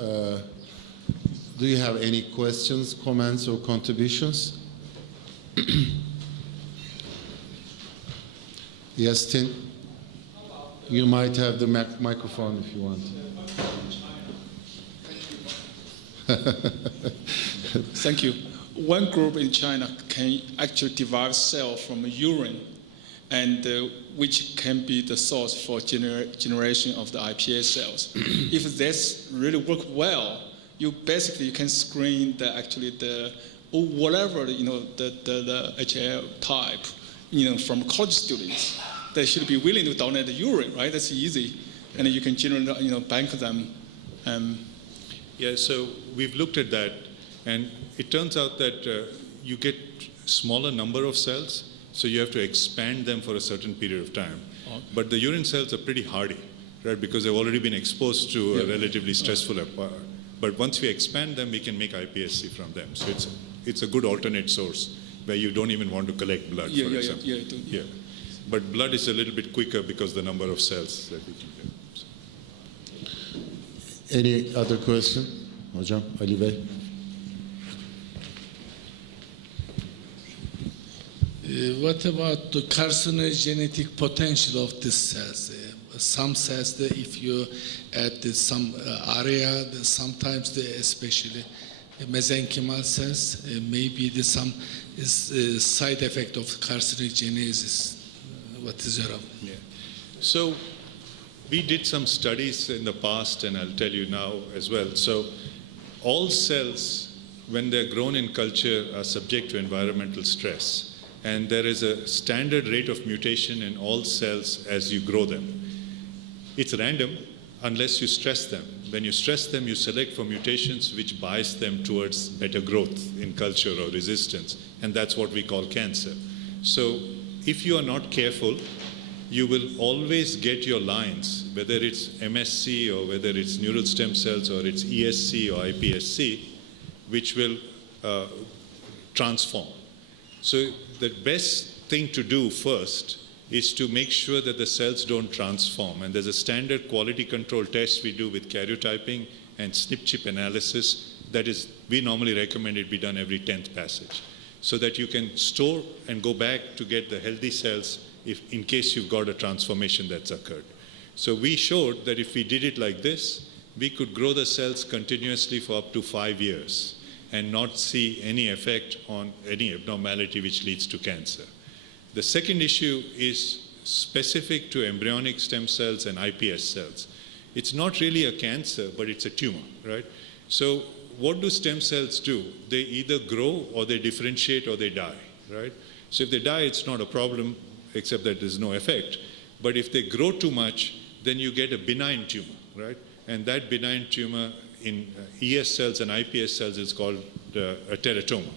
Do you have any questions, comments, or contributions? Yes, Tin? You might have the microphone if you want. Thank you. One group in China can actually derive cells from urine, and which can be the source for generation of the iPS cells. If this really work well, you can screen the whatever the HL type from college students. They should be willing to donate the urine, right? That's easy, and you can generate bank them. Yeah, so we've looked at that, and it turns out that you get smaller number of cells, so you have to expand them for a certain period of time. Okay. But the urine cells are pretty hardy, right? Because they've already been exposed to a relatively stressful environment. But once we expand them, we can make iPSC from them. So it's a good alternate source where you don't even want to collect blood, for example. Yeah. But blood is a little bit quicker because the number of cells that we can get. So. Any other question? Hocam, Ali Bey. What about the carcinogenetic potential of these cells? Some cells, if you add some area, sometimes especially mesenchymal cells, maybe some side effect of carcinogenesis. What is your opinion? Yeah. So we did some studies in the past, and I'll tell you now as well. So all cells, when they're grown in culture, are subject to environmental stress. And there is a standard rate of mutation in all cells as you grow them. It's random unless you stress them. When you stress them, you select for mutations which bias them towards better growth in culture or resistance. And that's what we call cancer. So if you are not careful, you will always get your lines, whether it's MSC or whether it's neural stem cells or it's ESC or iPSC, which will transform. So the best thing to do first is to make sure that the cells don't transform. And there's a standard quality control test we do with karyotyping and SNP chip analysis. That is, we normally recommend it be done every 10th passage, so that you can store and go back to get the healthy cells in case you've got a transformation that's occurred. So we showed that if we did it like this, we could grow the cells continuously for up to 5 years and not see any effect on any abnormality which leads to cancer. The second issue is specific to embryonic stem cells and iPS cells. It's not really a cancer, but it's a tumor, right? So what do stem cells do? They either grow or they differentiate or they die, right? So if they die, it's not a problem, except that there's no effect. But if they grow too much, then you get a benign tumor, right? And that benign tumor in ES cells and iPS cells is called a teratoma.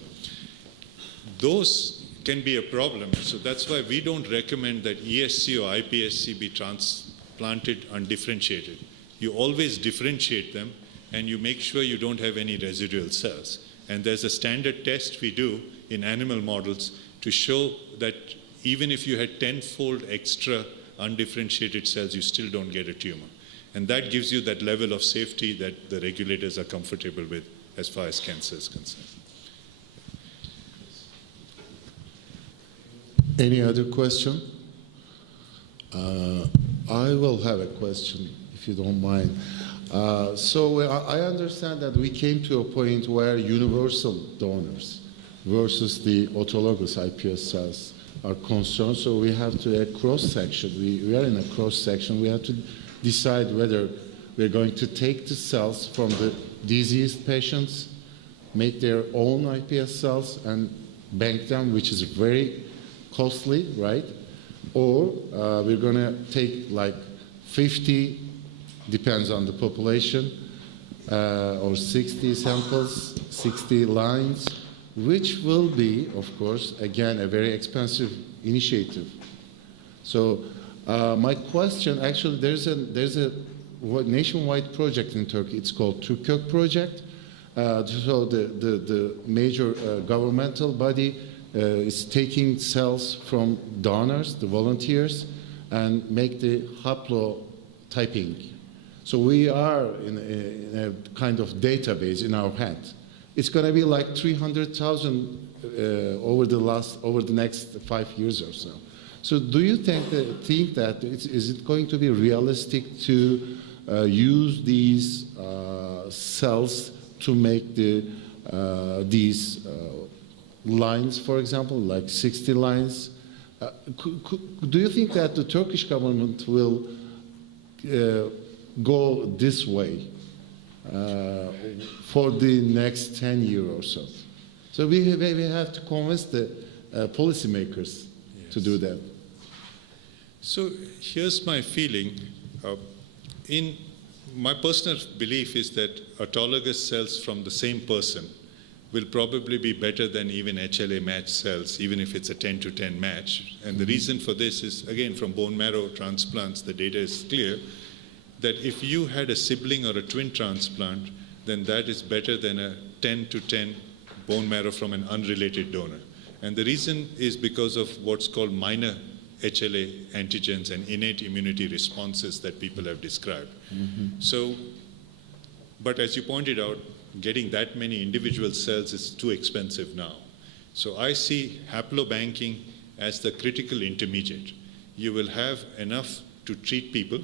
Those can be a problem. So that's why we don't recommend that ESC or iPSC be transplanted undifferentiated. You always differentiate them, and you make sure you don't have any residual cells. And there's a standard test we do in animal models to show that even if you had 10-fold extra undifferentiated cells, you still don't get a tumor. And that gives you that level of safety that the regulators are comfortable with as far as cancer is concerned. Any other question? I will have a question, if you don't mind. So I understand that we came to a point where universal donors versus the autologous iPS cells are concerned. So we have to a cross-section. We are in a cross-section. We have to decide whether we're going to take the cells from the diseased patients, make their own iPS cells, and bank them, which is very costly, right? Or we're going to take like 50, depends on the population, or 60 samples, 60 lines, which will be, of course, again, a very expensive initiative. So my question, actually, there's a nationwide project in Turkey. It's called TÜKök project. So the major governmental body is taking cells from donors, the volunteers, and make the haplotyping. So we are in a kind of database in our head. It's going to be like 300,000 over the next 5 years or so. So do you think that is it going to be realistic to use these cells to make these lines, for example, like 60 lines? Do you think that the Turkish government will go this way for the next 10 years or so? So we have to convince the policymakers to do that. So here's my feeling. In my personal belief is that autologous cells from the same person will probably be better than even HLA match cells, even if it's a 10-to-10 match. And the reason for this is, again, from bone marrow transplants, the data is clear that if you had a sibling or a twin transplant, then that is better than a 10-to-10 bone marrow from an unrelated donor. And the reason is because of what's called minor HLA antigens and innate immunity responses that people have described. So, but as you pointed out, getting that many individual cells is too expensive now. So I see haplobanking as the critical intermediate. You will have enough to treat people.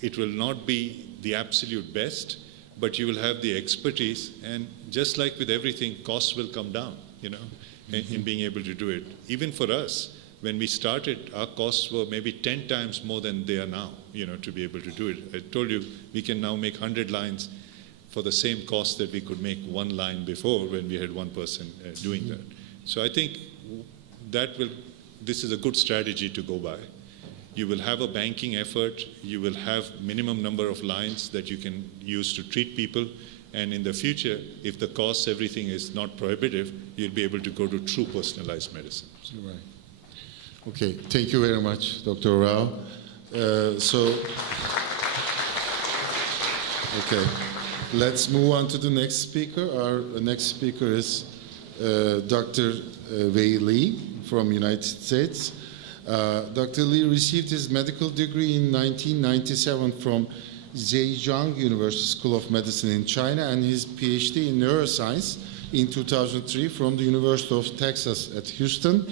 It will not be the absolute best, but you will have the expertise, and just like with everything, costs will come down, in being able to do it. Even for us, when we started, our costs were maybe 10 times more than they are now, to be able to do it. I told you, we can now make 100 lines for the same cost that we could make one line before when we had one person doing that. So I think this is a good strategy to go by. You will have a banking effort, you will have minimum number of lines that you can use to treat people, and in the future, if the cost, everything is not prohibitive, you'll be able to go to true personalized medicine. Right. Okay, thank you very much, Dr. Rao. Okay, let's move on to the next speaker. Our next speaker is Dr. Wei Li from United States. Dr. Li received his medical degree in 1997 from Zhejiang University School of Medicine in China and his PhD in neuroscience in 2003 from the University of Texas at Houston.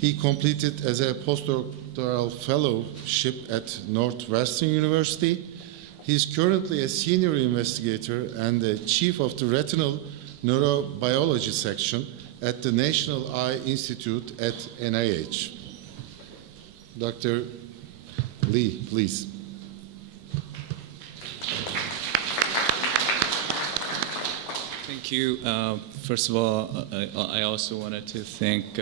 He completed as a postdoctoral fellowship at Northwestern University. He is currently a senior investigator and the chief of the retinal neurobiology section at the National Eye Institute at NIH. Dr. Li, please. Thank you. First of all, I also wanted to thank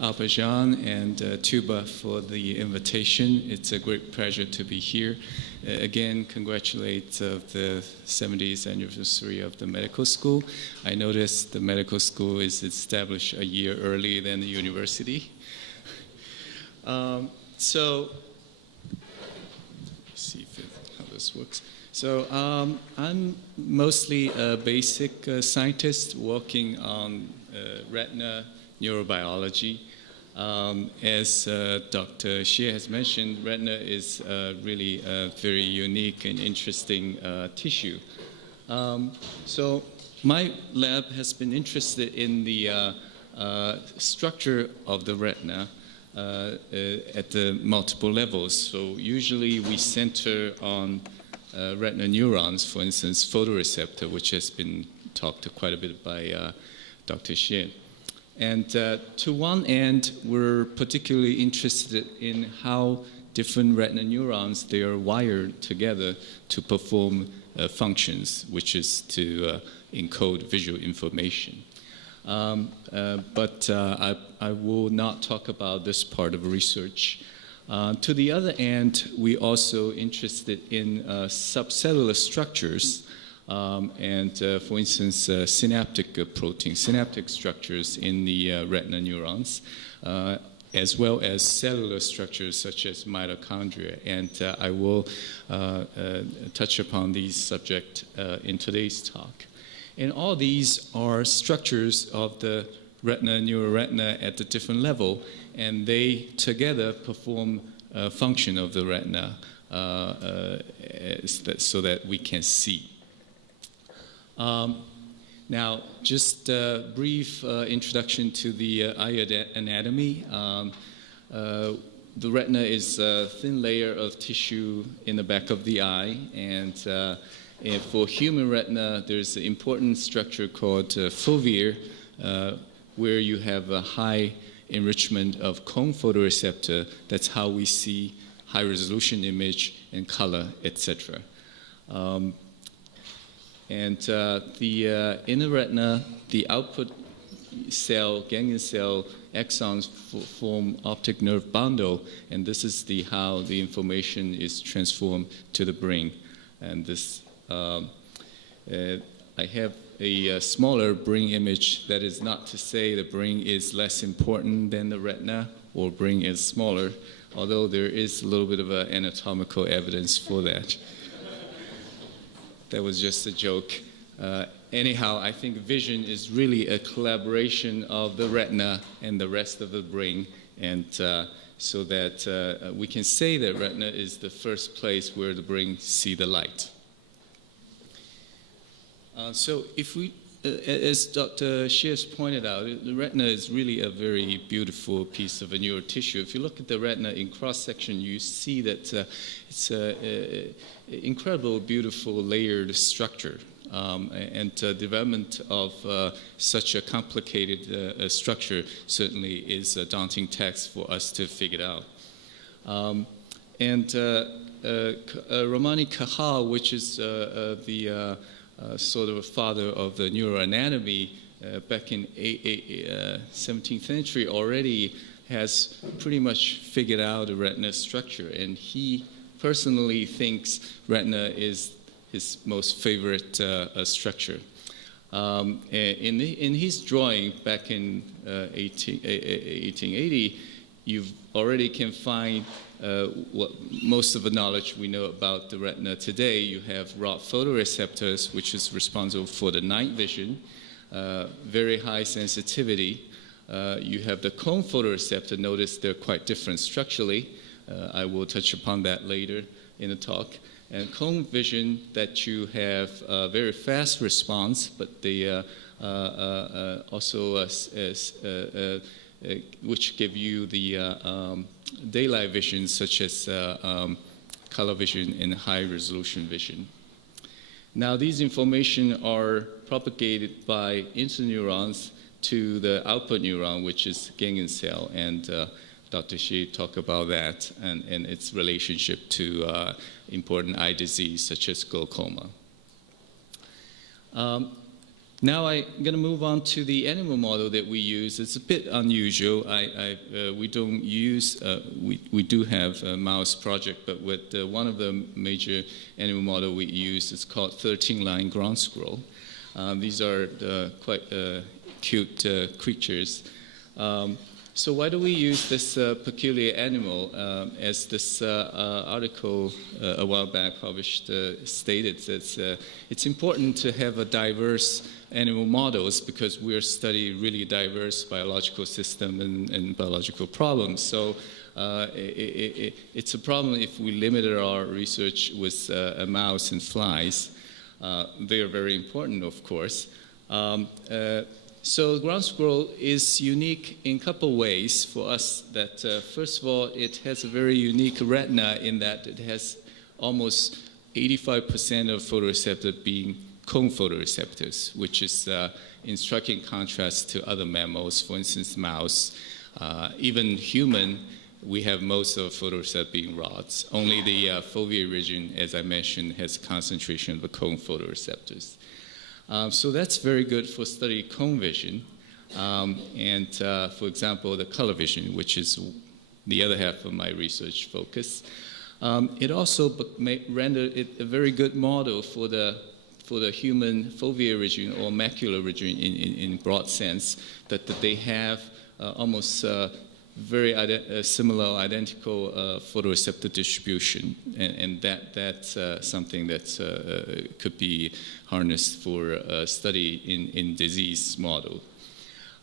Acar'ın and TÜBA for the invitation. It's a great pleasure to be here. Again, congratulate the 70th anniversary of the medical school. I noticed the medical school is established a year earlier than the university. So, let's see how this works. So I'm mostly a basic scientist working on retina neurobiology. As Dr. Xie has mentioned, retina is really a very unique and interesting tissue. So my lab has been interested in the structure of the retina at the multiple levels. So usually we center on retina neurons, for instance, photoreceptor, which has been talked quite a bit by Dr. Xie. And to one end, we're particularly interested in how different retina neurons, they are wired together to perform functions, which is to encode visual information. But I will not talk about this part of research. To the other end, we also interested in subcellular structures, for instance, synaptic proteins, synaptic structures in the retina neurons, as well as cellular structures such as mitochondria. And I will touch upon these subjects in today's talk. And all these are structures of the retina, neuroretina at a different level, and they together perform a function of the retina so that we can see. Now, just a brief introduction to the eye anatomy. The retina is a thin layer of tissue in the back of the eye, and for human retina, there's an important structure called fovea, where you have a high enrichment of cone photoreceptor. That's how we see high-resolution image and color, etc. In the retina, the output cell, ganglion cell, axons form optic nerve bundle, and this is how the information is transformed to the brain. And this, I have a smaller brain image. That is not to say the brain is less important than the retina or brain is smaller, although there is a little bit of anatomical evidence for that. That was just a joke. Anyhow, I think vision is really a collaboration of the retina and the rest of the brain, and so that we can say that retina is the first place where the brain sees the light. So if we, as Dr. Shears pointed out, the retina is really a very beautiful piece of a neural tissue. If you look at the retina in cross-section, you see that it's an incredible, beautiful, layered structure. And development of such a complicated structure certainly is a daunting task for us to figure out. Romani Cajal, which is the sort of a father of the neuroanatomy, back in 17th century already has pretty much figured out the retina structure, and he personally thinks retina is his most favorite structure. In his drawing back in 1880, you already can find what most of the knowledge we know about the retina today. You have rod photoreceptors, which is responsible for the night vision, very high sensitivity. You have the cone photoreceptor. Notice they're quite different structurally. I will touch upon that later in the talk. And cone vision, that you have a very fast response, but they also which give you the daylight vision, such as color vision and high resolution vision. Now, these information are propagated by interneurons to the output neuron, which is ganglion cell, and Dr. Shi talked about that and its relationship to important eye disease such as glaucoma. Now I'm going to move on to the animal model that we use. It's a bit unusual. We don't use, we do have a mouse project, but with one of the major animal model we use, it's called 13-line ground squirrel. These are quite cute creatures. So why do we use this peculiar animal? As this article a while back published stated, that it's important to have a diverse animal models because we're studying really diverse biological system and biological problems. So it's a problem if we limited our research with a mouse and flies. They are very important, of course. So ground squirrel is unique in a couple ways for us. That first of all, it has a very unique retina in that it has almost 85% of photoreceptors being cone photoreceptors, which is in striking contrast to other mammals. For instance, mouse, even human, we have most of photoreceptors being rods. Only the fovea region, as I mentioned, has a concentration of the cone photoreceptors. So that's very good for studying cone vision. For example, the color vision, which is the other half of my research focus. It also may render it a very good model for the human fovea region or macular region in broad sense, that they have almost very similar, identical photoreceptor distribution, and that's something that could be harnessed for study in disease model.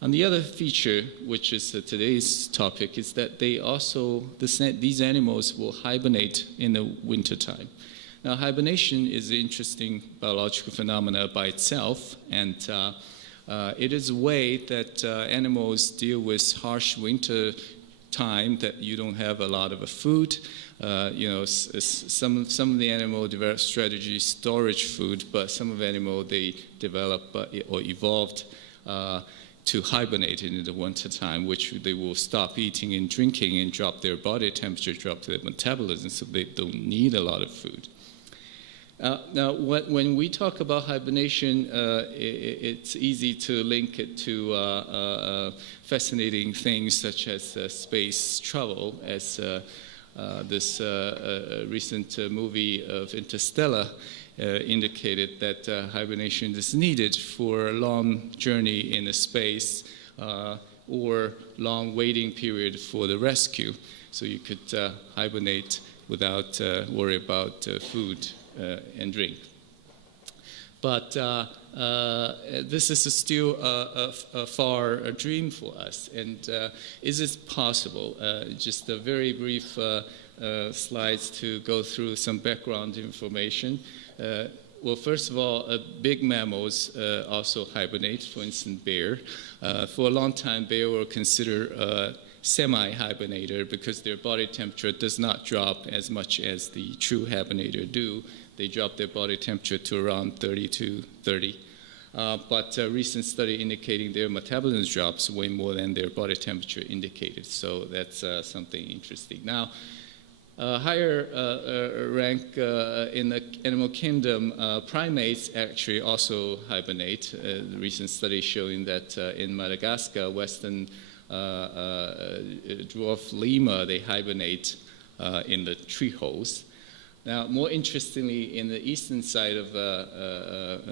And the other feature, which is today's topic, is that these animals will hibernate in the wintertime. Now, hibernation is an interesting biological phenomena by itself, and it is a way that animals deal with harsh winter time that you don't have a lot of food. Some of the animal develop strategy storage food, but some of the animal they develop or evolved to hibernate in the winter time, which they will stop eating and drinking and drop their body temperature, drop their metabolism, so they don't need a lot of food. Now, when we talk about hibernation, it's easy to link it to fascinating things such as space travel, as this recent movie of Interstellar indicated that hibernation is needed for a long journey in space or long waiting period for the rescue. So you could hibernate without worry about food and drink. But this is still a far dream for us. And is it possible? Just a very brief slides to go through some background information. Well, first of all, big mammals also hibernate, for instance, bear. For a long time, bear were considered semi-hibernator because their body temperature does not drop as much as the true hibernator do. They drop their body temperature to around 30. But a recent study indicating their metabolism drops way more than their body temperature indicated. So that's something interesting. Now, higher rank in the animal kingdom, primates actually also hibernate. The recent study showing that in Madagascar, western dwarf lemur, they hibernate in the tree holes. Now, more interestingly, in the eastern side of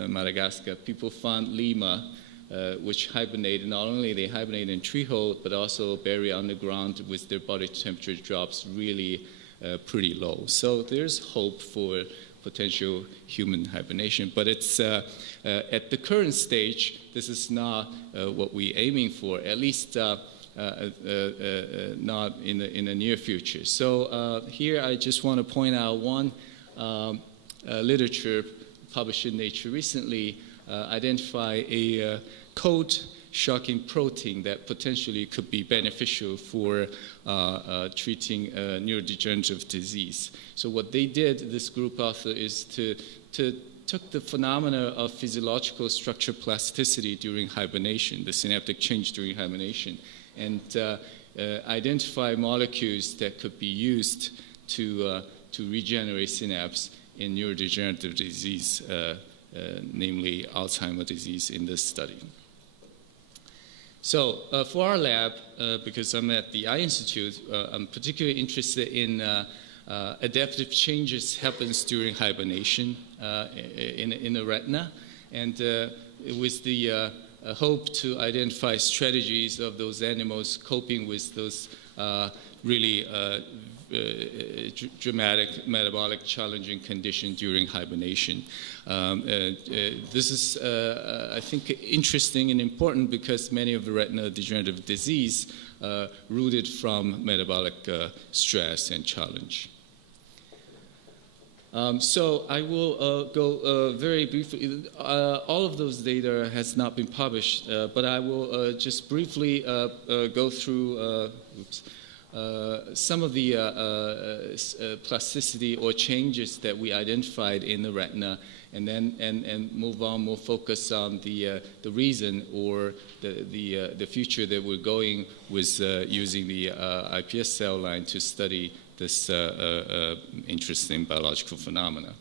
Madagascar, people found lemur, which hibernate. Not only they hibernate in tree hole, but also bury underground with their body temperature drops really pretty low. So there's hope for potential human hibernation, but it's at the current stage, this is not what we're aiming for, at least not in the near future. So here I just want to point out one literature published in Nature recently identify a cold shocking protein that potentially could be beneficial for treating neurodegenerative disease. So what they did, this group author, is to took the phenomena of physiological structure plasticity during hibernation, the synaptic change during hibernation, and identify molecules that could be used to regenerate synapse in neurodegenerative disease, namely Alzheimer's disease in this study. So for our lab, because I'm at the Eye Institute, I'm particularly interested in adaptive changes happens during hibernation in the retina, and with the hope to identify strategies of those animals coping with those really dramatic metabolic challenging condition during hibernation. This is, I think, interesting and important because many of the retinal degenerative disease rooted from metabolic stress and challenge. So I will go very briefly. All of those data has not been published, but I will just briefly go through some of the plasticity or changes that we identified in the retina, and then move on, more focus on the reason or the future that we're going with using the iPS cell line to study this interesting biological phenomena.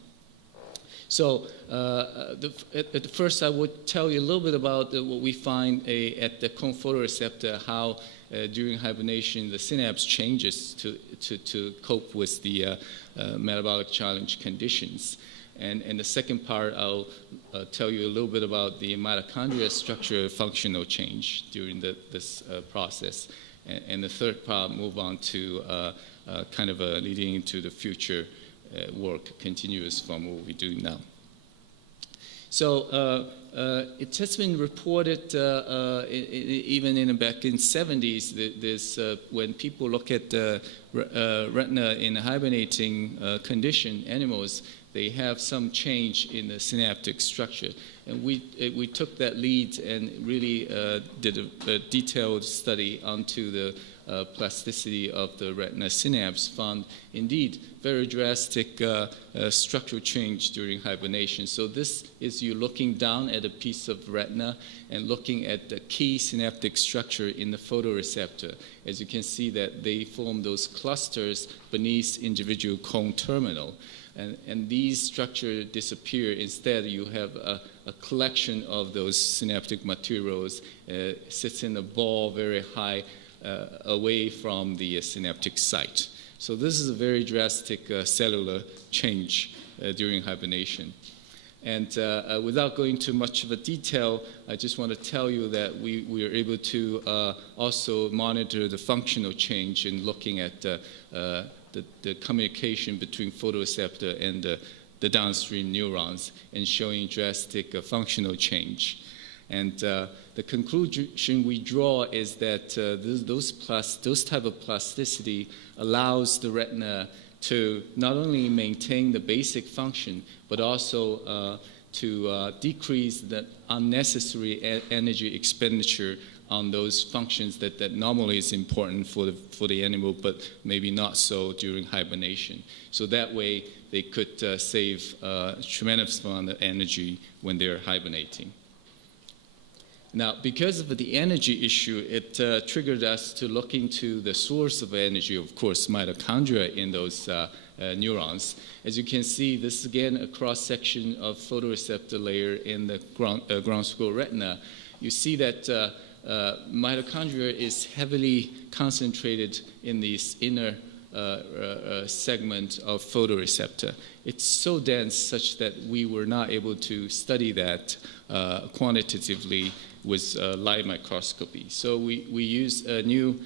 So at first I would tell you a little bit about what we find at the cone photoreceptor, how during hibernation the synapse changes to cope with the metabolic challenge conditions. And the second part, I'll tell you a little bit about the mitochondria structure functional change during this process. And the third part, move on to kind of leading into the future work, continuous from what we're doing now. So it has been reported even back in 70s, when people look at retina in a hibernating condition, animals, they have some change in the synaptic structure. And we took that lead and really did a detailed study onto the plasticity of the retina synapse, found indeed very drastic structural change during hibernation. So this is you looking down at a piece of retina and looking at the key synaptic structure in the photoreceptor. As you can see that they form those clusters beneath individual cone terminal. And these structures disappear. Instead, you have a collection of those synaptic materials sits in a ball very high away from the synaptic site. So this is a very drastic cellular change during hibernation. And without going into much of a detail, I just want to tell you that we are able to also monitor the functional change in looking at the communication between photoreceptor and the downstream neurons and showing drastic functional change. And the conclusion we draw is that those type of plasticity allows the retina to not only maintain the basic function, but also to decrease the unnecessary energy expenditure on those functions that normally is important for the animal, but maybe not so during hibernation. So that way, they could save a tremendous amount of energy when they're hibernating. Now, because of the energy issue, it triggered us to look into the source of energy, of course, mitochondria in those neurons. As you can see, this is again a cross-section of photoreceptor layer in the ground squirrel retina. You see that mitochondria is heavily concentrated in this inner segment of photoreceptor. It's so dense such that we were not able to study that quantitatively with light microscopy. So we use a new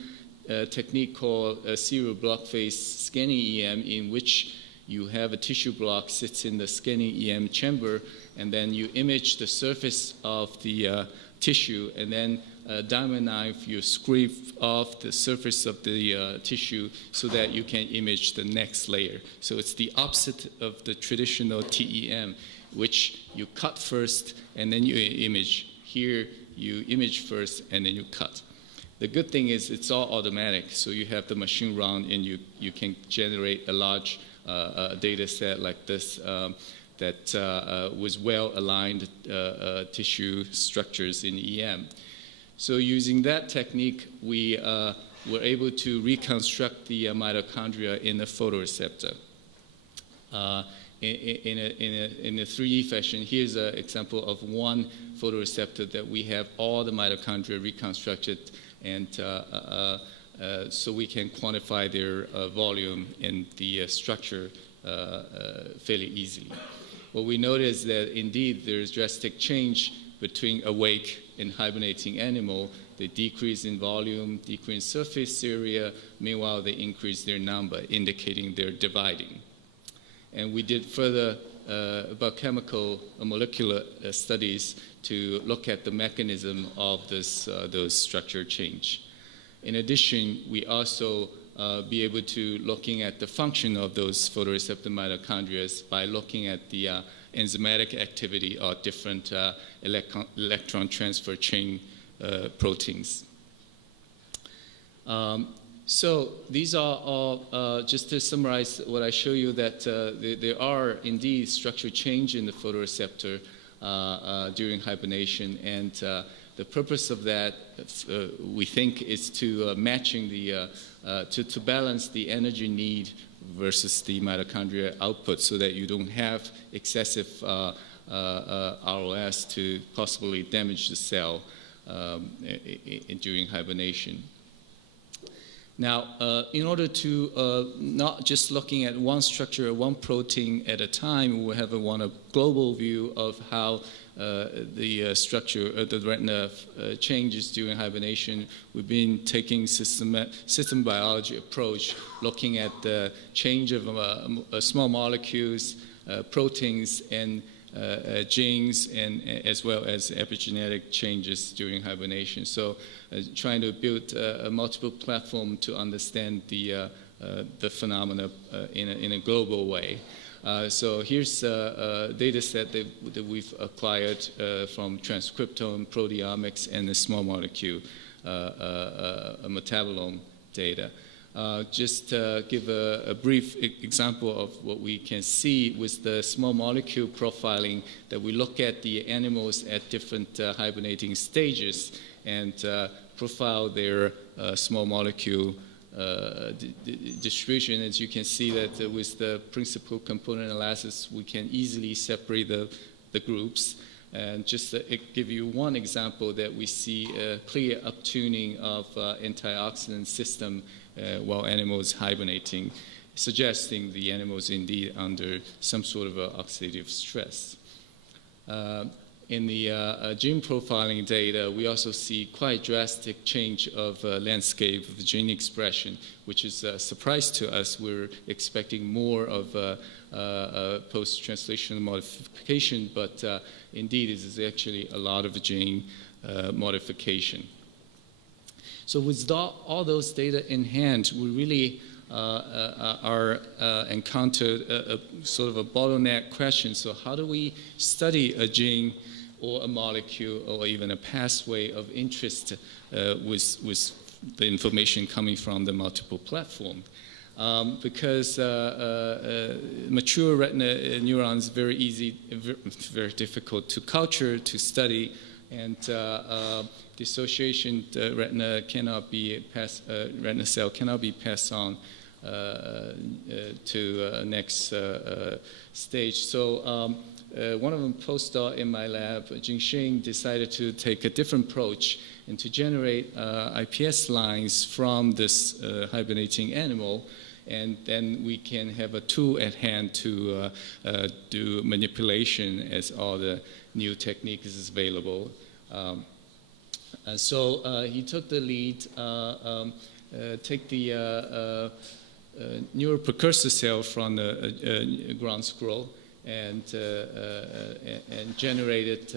technique called serial block phase scanning EM, in which you have a tissue block sits in the scanning EM chamber, and then you image the surface of the tissue, and then diamond knife, you scrape off the surface of the tissue so that you can image the next layer. So it's the opposite of the traditional TEM, which you cut first and then you image. Here, you image first and then you cut. The good thing is it's all automatic, so you have the machine run and you can generate a large data set like this that was well-aligned tissue structures in EM. So using that technique, we were able to reconstruct the mitochondria in the photoreceptor. In a 3D fashion, here's an example of one photoreceptor that we have all the mitochondria reconstructed, and so we can quantify their volume and the structure fairly easily. What we notice that indeed there's drastic change between awake and hibernating animal. They decrease in volume, decrease in surface area, meanwhile they increase their number, indicating they're dividing. And we did further biochemical molecular studies to look at the mechanism of this, those structure change. In addition, we also be able to looking at the function of those photoreceptor mitochondria by looking at the enzymatic activity of different electron transfer chain proteins. So these are all, just to summarize what I show you, that there are indeed structural change in the photoreceptor during hibernation, and the purpose of that, we think, is to matching the, to balance the energy need versus the mitochondria output so that you don't have excessive ROS to possibly damage the cell during hibernation. Now, in order to not just looking at one structure or one protein at a time, we have a global view of how the structure of the retina changes during hibernation. We've been taking system biology approach, looking at the change of small molecules, proteins, and genes and as well as epigenetic changes during hibernation. So trying to build a multiple platform to understand the phenomena in a global way. So here's a data set that we've acquired from transcriptome, proteomics, and the small molecule metabolome data. Just give a brief example of what we can see with the small molecule profiling, that we look at the animals at different hibernating stages and profile their small molecule distribution. As you can see that with the principal component analysis, we can easily separate the groups. And just to give you one example, that we see a clear uptuning of antioxidant system while animals hibernating, suggesting the animals indeed under some sort of oxidative stress. In the gene profiling data, we also see quite drastic change of landscape of the gene expression, which is a surprise to us. We're expecting more of post-translational modification, but indeed it is actually a lot of gene modification. So with all those data in hand, we really encountered a sort of a bottleneck question. So how do we study a gene or a molecule or even a pathway of interest with the information coming from the multiple platform? Because mature retina neurons very difficult to culture, to study, and dissociation retina cell cannot be passed on to next stage. So one of them, postdoc in my lab, Jingxing, decided to take a different approach and to generate IPS lines from this hibernating animal, and then we can have a tool at hand to do manipulation as all the new techniques is available. So he took the lead, take the neural precursor cell from the ground squirrel and generated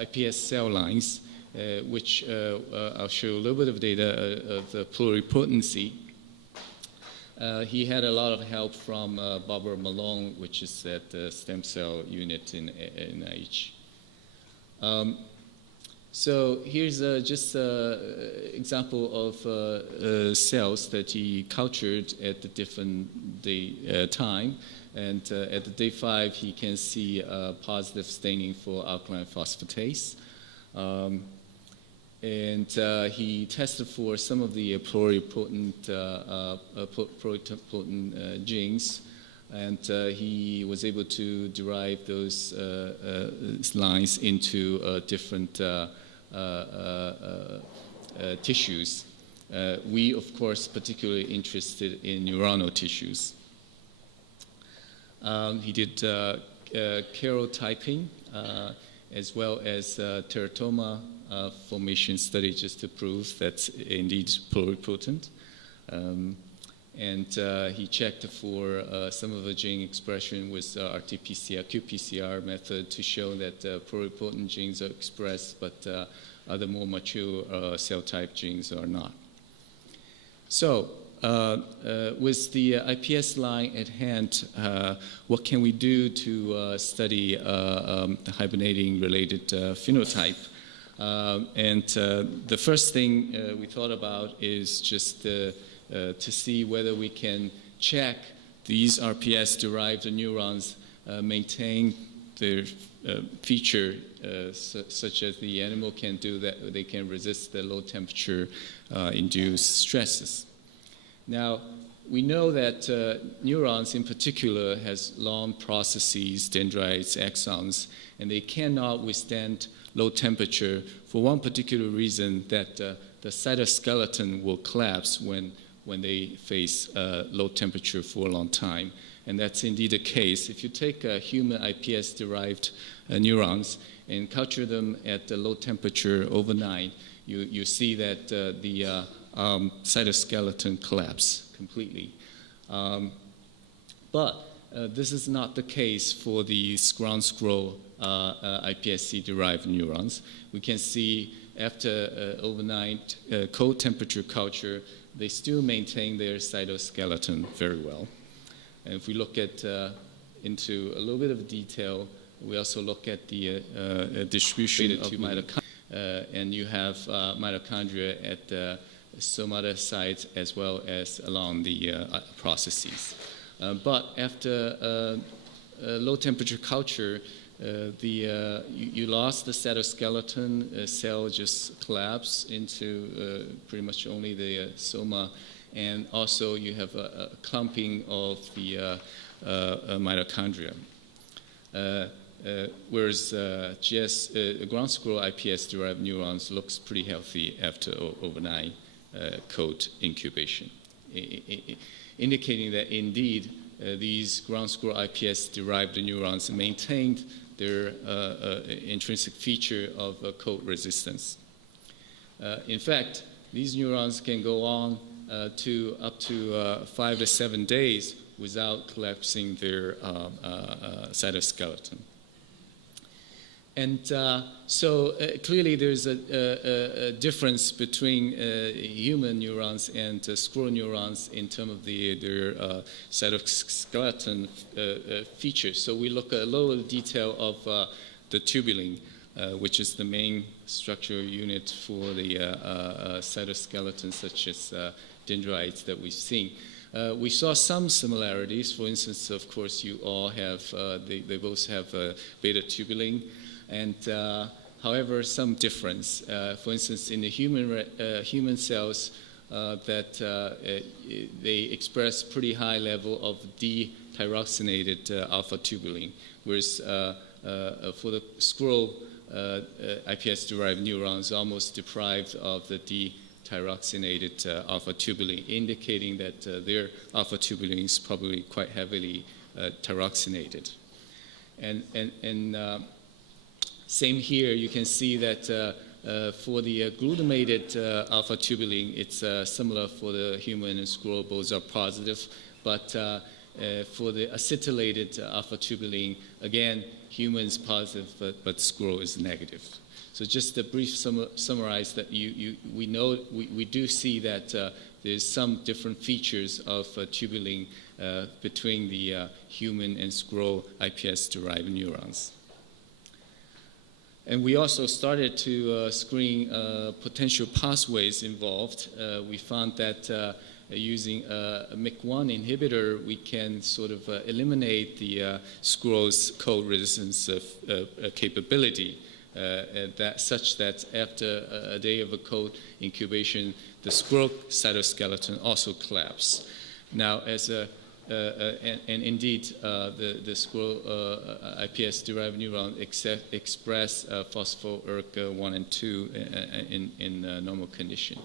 IPS cell lines, which I'll show you a little bit of data of the pluripotency. He had a lot of help from Barbara Malone, which is at the stem cell unit in NIH. So here's just an example of cells that he cultured at the different day time. And at the day 5, he can see positive staining for alkaline phosphatase. And he tested for some of the pluripotent genes, and he was able to derive those lines into different tissues. We, of course, particularly interested in neuronal tissues. He did karyotyping as well as teratoma formation study, just to prove that's indeed pluripotent. And he checked for some of the gene expression with RT-PCR, qPCR method to show that pluripotent genes are expressed, but other more mature cell type genes are not. So with the IPS line at hand, what can we do to study the hibernating related phenotype? And the first thing we thought about is just to see whether we can check these RPS-derived neurons maintain their feature such as the animal can do, that they can resist the low temperature induced stresses. Now, we know that neurons in particular has long processes, dendrites, axons, and they cannot withstand low temperature for one particular reason, that the cytoskeleton will collapse when they face low temperature for a long time. And that's indeed the case. If you take human iPS-derived neurons and culture them at a low temperature overnight, you see that the cytoskeleton collapse completely. But this is not the case for these ground squirrel iPSC-derived neurons. We can see after overnight cold temperature culture, they still maintain their cytoskeleton very well. And if we look at into a little bit of detail, we also look at the distribution of mitochondria, and you have mitochondria at some other sites as well as along the processes. But after low temperature culture, you lost the cytoskeleton, cell just collapsed into pretty much only the soma, and also you have a clumping of the mitochondria. Whereas ground squirrel iPS-derived neurons looks pretty healthy after overnight cold incubation, indicating that indeed these ground squirrel iPS-derived neurons maintained their intrinsic feature of cold resistance. In fact, these neurons can go on to up to 5 to 7 days without collapsing their cytoskeleton. And so clearly there's a difference between human neurons and squirrel neurons in terms of their cytoskeleton features. So we look at a little detail of the tubulin, which is the main structural unit for the cytoskeleton, such as dendrites that we've seen. We saw some similarities. For instance, of course, you all have, they both have beta tubulin. And however, some difference. For instance, in the human cells, that they express pretty high level of D-tyroxinated alpha tubulin, whereas for the squirrel iPS-derived neurons, almost deprived of the D-tyroxinated alpha tubulin, indicating that their alpha tubulin is probably quite heavily tyroxinated. And same here, you can see that for the glutamated alpha tubulin, it's similar for the human and squirrel, both are positive, but for the acetylated alpha tubulin, again, humans positive, but squirrel is negative. So just a brief summarize that we do see that there's some different features of tubulin between the human and squirrel iPS-derived neurons. And we also started to screen potential pathways involved. We found that using a MYC1 inhibitor, we can sort of eliminate the squirrel's cold resistance capability, such that after a day of a cold incubation, the squirrel cytoskeleton also collapses. Now, and indeed, the squirrel iPS-derived neuron express phospho-ERK1 and 2 in normal condition.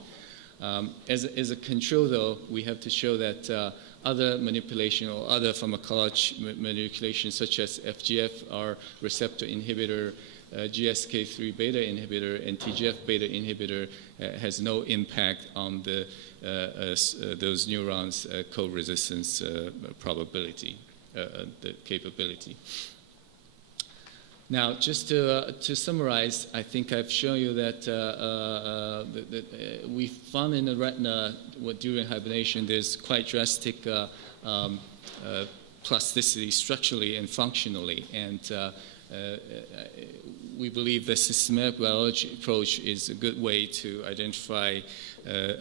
As a control, though, we have to show that other manipulation or other pharmacology manipulation, such as FGFR receptor inhibitor, GSK3 beta inhibitor, and TGF beta inhibitor has no impact on those neurons' co-resistance probability, the capability. Now, just to summarize, I think I've shown you that we found in the retina during hibernation there's quite drastic plasticity structurally and functionally, and we believe the systematic biology approach is a good way to identify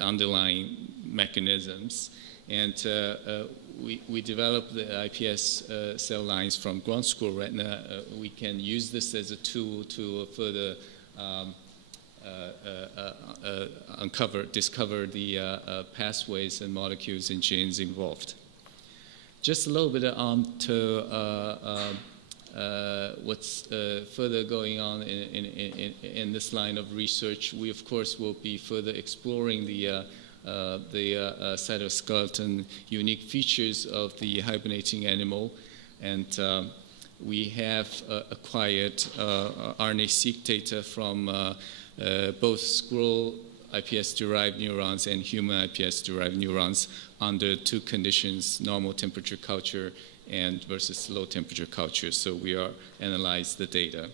underlying mechanisms. And we developed the iPS cell lines from ground squirrel retina. We can use this as a tool to further discover the pathways and molecules and genes involved. Just a little bit on to what's further going on in this line of research. We, of course, will be further exploring the cytoskeleton unique features of the hibernating animal, and we have acquired RNA-seq data from both squirrel iPS-derived neurons and human iPS-derived neurons under two conditions: normal temperature culture and versus low temperature culture. So we are analyze the data.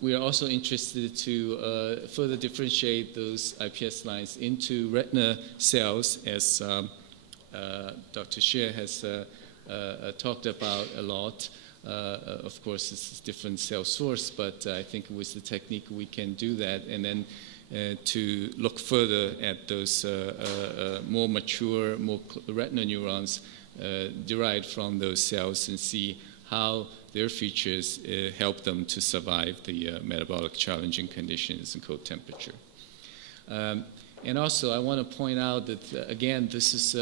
We are also interested to further differentiate those IPS lines into retina cells, as Dr. Xie has talked about a lot. Of course, this is different cell source, but I think with the technique we can do that, and then to look further at those more mature, more retina neurons derived from those cells and see how their features help them to survive the metabolic challenging conditions in cold temperature. And also, I want to point out that, again, this is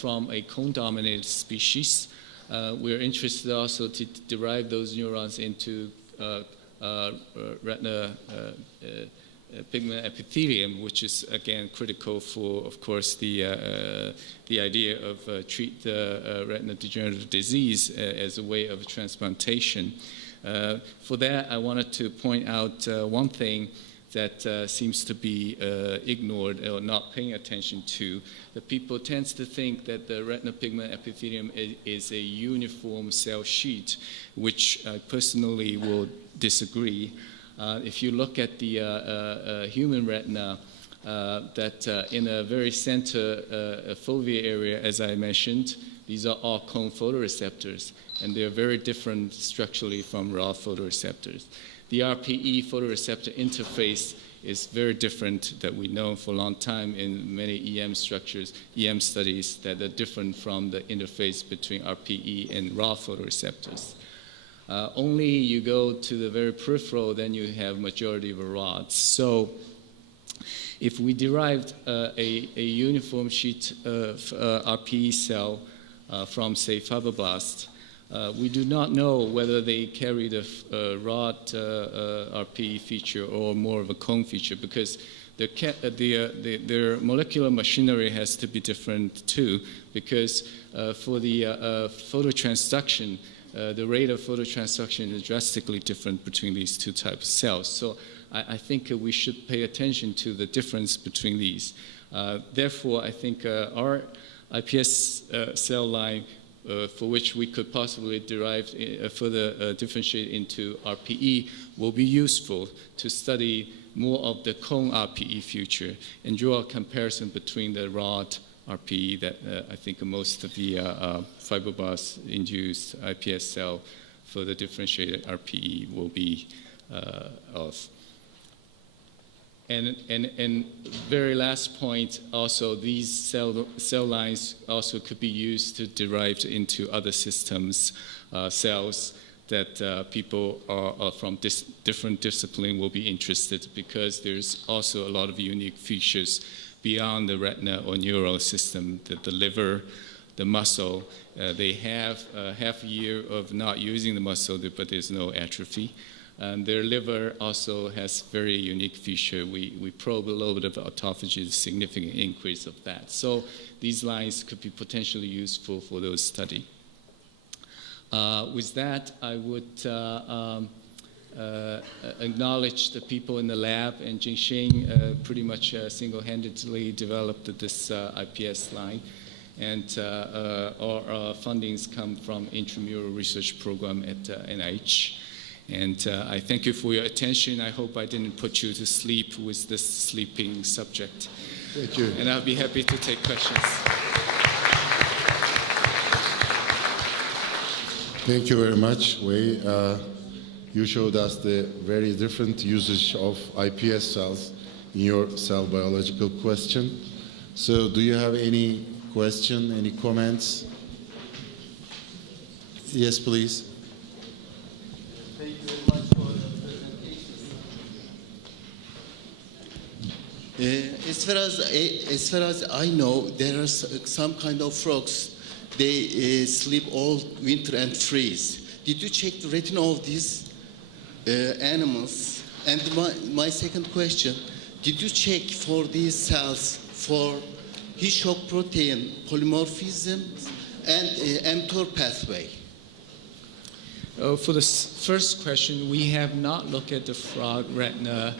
from a cone-dominated species. We're interested also to derive those neurons into retina pigment epithelium, which is, again, critical for, of course, the idea of treat the retina degenerative disease as a way of transplantation. For that, I wanted to point out one thing that seems to be ignored or not paying attention to. The people tend to think that the retina pigment epithelium is a uniform cell sheet, which I personally will disagree. If you look at the human retina, that in a very center fovea area, as I mentioned, these are all cone photoreceptors, and they're very different structurally from rod photoreceptors. The RPE photoreceptor interface is very different that we know for a long time in many EM structures, EM studies that are different from the interface between RPE and rod photoreceptors. Only you go to the very peripheral, then you have majority of rods. So if we derived a uniform sheet of RPE cell from, say, fibroblast, we do not know whether they carry the rod RPE feature or more of a cone feature, because their molecular machinery has to be different too, because for the phototransduction, the rate of phototransduction is drastically different between these two types of cells. So I think we should pay attention to the difference between these. Therefore, I think our IPS cell line, for which we could possibly derive further differentiate into RPE, will be useful to study more of the cone RPE feature and draw a comparison between the rod RPE that I think most of the fibroblast-induced IPS cell for the differentiated RPE will be of. And very last point, also these cell lines also could be used to derive into other systems, cells that people are from different discipline will be interested, because there's also a lot of unique features beyond the retina or neural system, that the liver, the muscle, they have half a year of not using the muscle, but there's no atrophy. And their liver also has very unique feature. We probe a little bit of autophagy, significant increase of that. So these lines could be potentially useful for those study. With that, I would acknowledge the people in the lab, and Jingxing pretty much single-handedly developed this IPS line. And our fundings come from intramural research program at NIH. And I thank you for your attention. I hope I didn't put you to sleep with this sleeping subject. Thank you. And I'll be happy to take questions. Thank you very much, Wei. You showed us the very different usage of IPS cells in your cell biological question. So do you have any question, any comments? Yes, please. Thank you very much for the presentation. As far as I know, there are some kind of frogs. They sleep all winter and freeze. Did you check the retina of these animals? And my second question, did you check for these cells for heat shock protein polymorphism and mTOR pathway? For the first question, we have not looked at the frog retina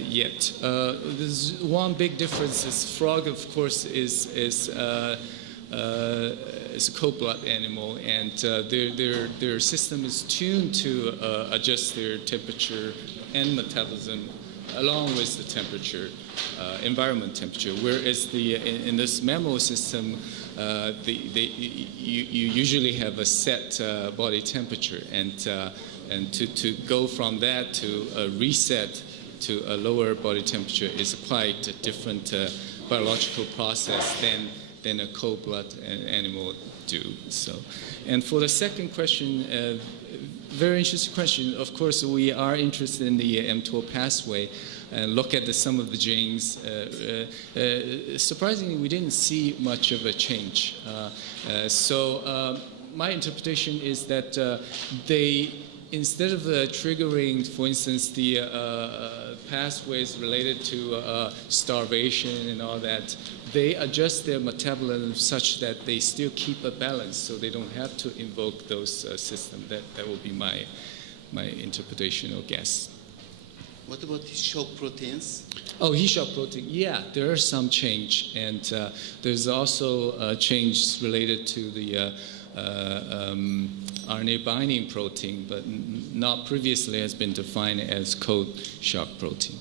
yet. There's one big difference is frog, of course, is is a cold blood animal, and their system is tuned to adjust their temperature and metabolism along with the temperature, environment temperature. Whereas in this mammal system, you usually have a set body temperature, and to go from that to a reset to a lower body temperature is quite a different biological process than a cold blood animal do. So, and for the second question, very interesting question. Of course, we are interested in the mTOR pathway and look at some of the genes. Surprisingly, we didn't see much of a change. My interpretation is that they, instead of triggering, for instance, the pathways related to starvation and all that, they adjust their metabolism such that they still keep a balance, so they don't have to invoke those systems. That will be my interpretation or guess. What about the shock proteins? Oh, heat shock protein. Yeah, there is some change, and there's also a change related to the RNA binding protein, but not previously has been defined as cold shock protein.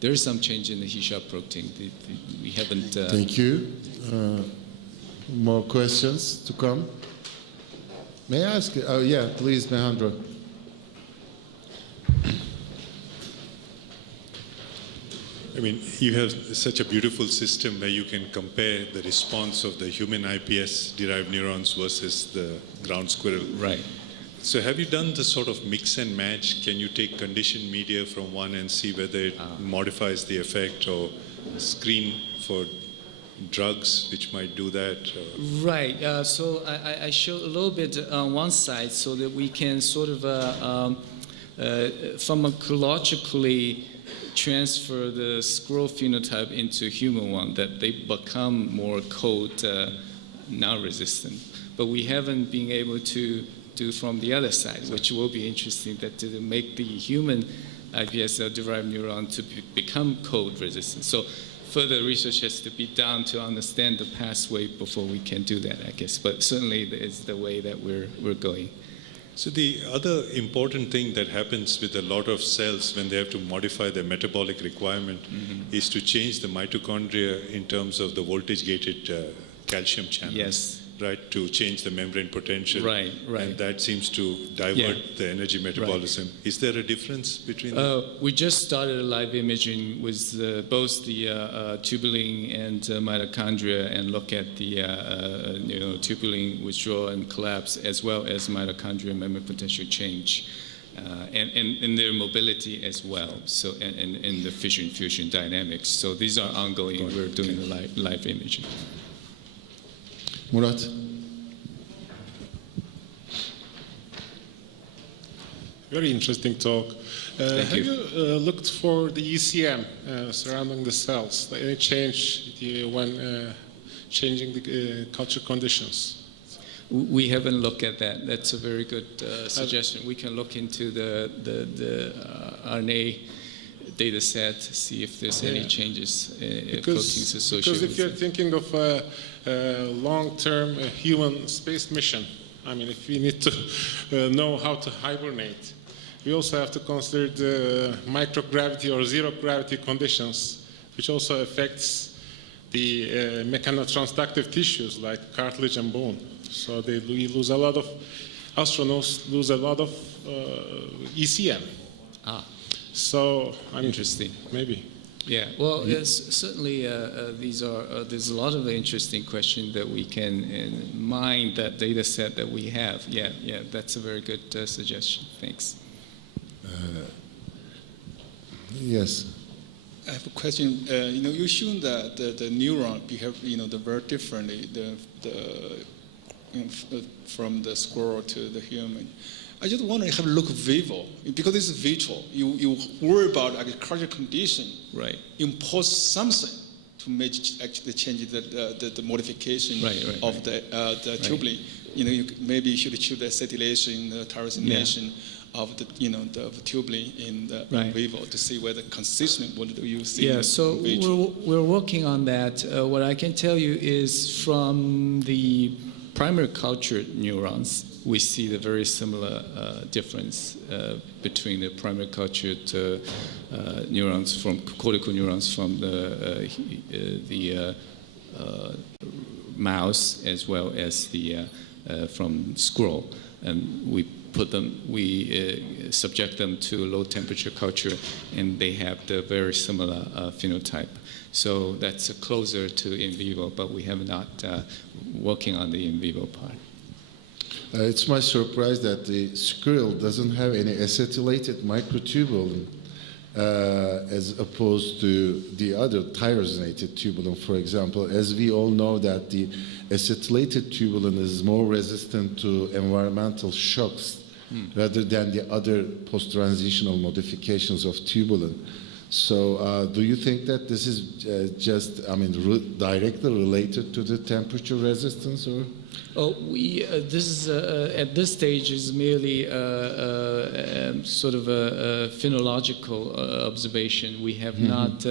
There is some change in the heat shock protein. We haven't. Thank you. More questions to come? May I ask? Oh, yeah, please, Mehandra. I mean, you have such a beautiful system where you can compare the response of the human iPS-derived neurons versus the ground squirrel. Right. So have you done the sort of mix and match? Can you take conditioned media from one and see whether it modifies the effect, or screen for drugs which might do that? Right. So I showed a little bit on one side so that we can sort of pharmacologically transfer the squirrel phenotype into human one, that they become more cold, non-resistant. But we haven't been able to do from the other side, which will be interesting, that to make the human iPS-derived neuron to become cold resistant. So further research has to be done to understand the pathway before we can do that, I guess. But certainly it's the way that we're going. So the other important thing that happens with a lot of cells when they have to modify their metabolic requirement is to change the mitochondria in terms of the voltage-gated calcium channels. Yes. Right, to change the membrane potential. Right. And that seems to divert the energy metabolism. Right. Is there a difference between them? We just started a live imaging with both the tubulin and mitochondria, and look at the tubulin withdrawal and collapse, as well as mitochondria membrane potential change, and their mobility as well. So and the fission-fusion dynamics. So these are ongoing. We're doing the live imaging. Murat. Very interesting talk. Have you looked for the ECM surrounding the cells? Any change when changing the culture conditions? We haven't looked at that. That's a very good suggestion. We can look into the RNA data set, see if there's any changes in proteins associated with it. Because if you're thinking of a long-term human space mission, I mean, if we need to know how to hibernate, we also have to consider the microgravity or zero-gravity conditions, which also affects the mechanotransductive tissues like cartilage and bone. So we lose a lot of, astronauts lose a lot of ECM. So, I mean, interesting. Maybe. Yeah. Well, yes, certainly there's a lot of interesting questions that we can mine that data set that we have. Yeah. That's a very good suggestion. Thanks. Yes. I have a question. You shown that the neuron behave, very differently from the squirrel to the human. I just want to have a look vivo, because it's virtual. You worry about agricultural condition, right? Impose something to make actually change the modification of the tubulin. You maybe you should choose the acetylation, tyrosination, of the the tubulin in the in Right. vivo to see whether consistent what do you see. Yeah, in so vitro. we're working on that. What I can tell you is from the primary cultured neurons, we see the very similar difference between the primary cultured neurons from cortical neurons from the mouse as well as the from squirrel, and we subject them to low temperature culture, and they have the very similar phenotype. So that's closer to in vivo, but we have not working on the in vivo part. It's my surprise that the squirrel doesn't have any acetylated microtubulin as opposed to the other tyrosinated tubulin, for example. As we all know that the acetylated tubulin is more resistant to environmental shocks rather than the other post-transitional modifications of tubulin. So do you think that this is directly related to the temperature resistance, or? Oh, this is at this stage is merely sort of a phenological observation. We have not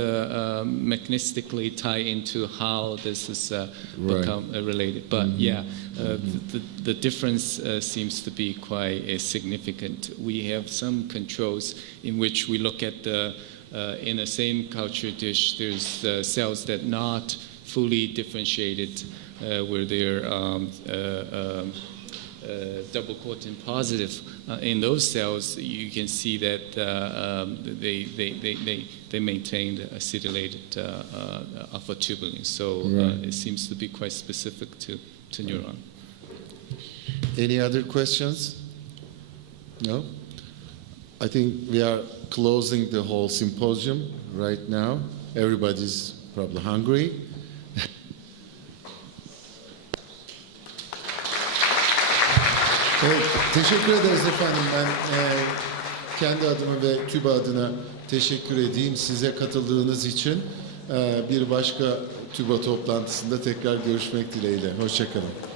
mechanistically tied into how this is become related. But the difference seems to be quite significant. We have some controls in which we look at the in the same culture dish, there's cells that not fully differentiated, where they're double coating positive. In those cells, you can see that they maintained acetylated alpha tubulin. So it seems to be quite specific to neuron. Any other questions? No? I think we are closing the whole symposium right now. Everybody's probably hungry. Evet, teşekkür ederiz efendim. Ben kendi adıma ve TÜBA adına teşekkür edeyim size katıldığınız için. Bir başka TÜBA toplantısında tekrar görüşmek dileğiyle. Hoşça kalın.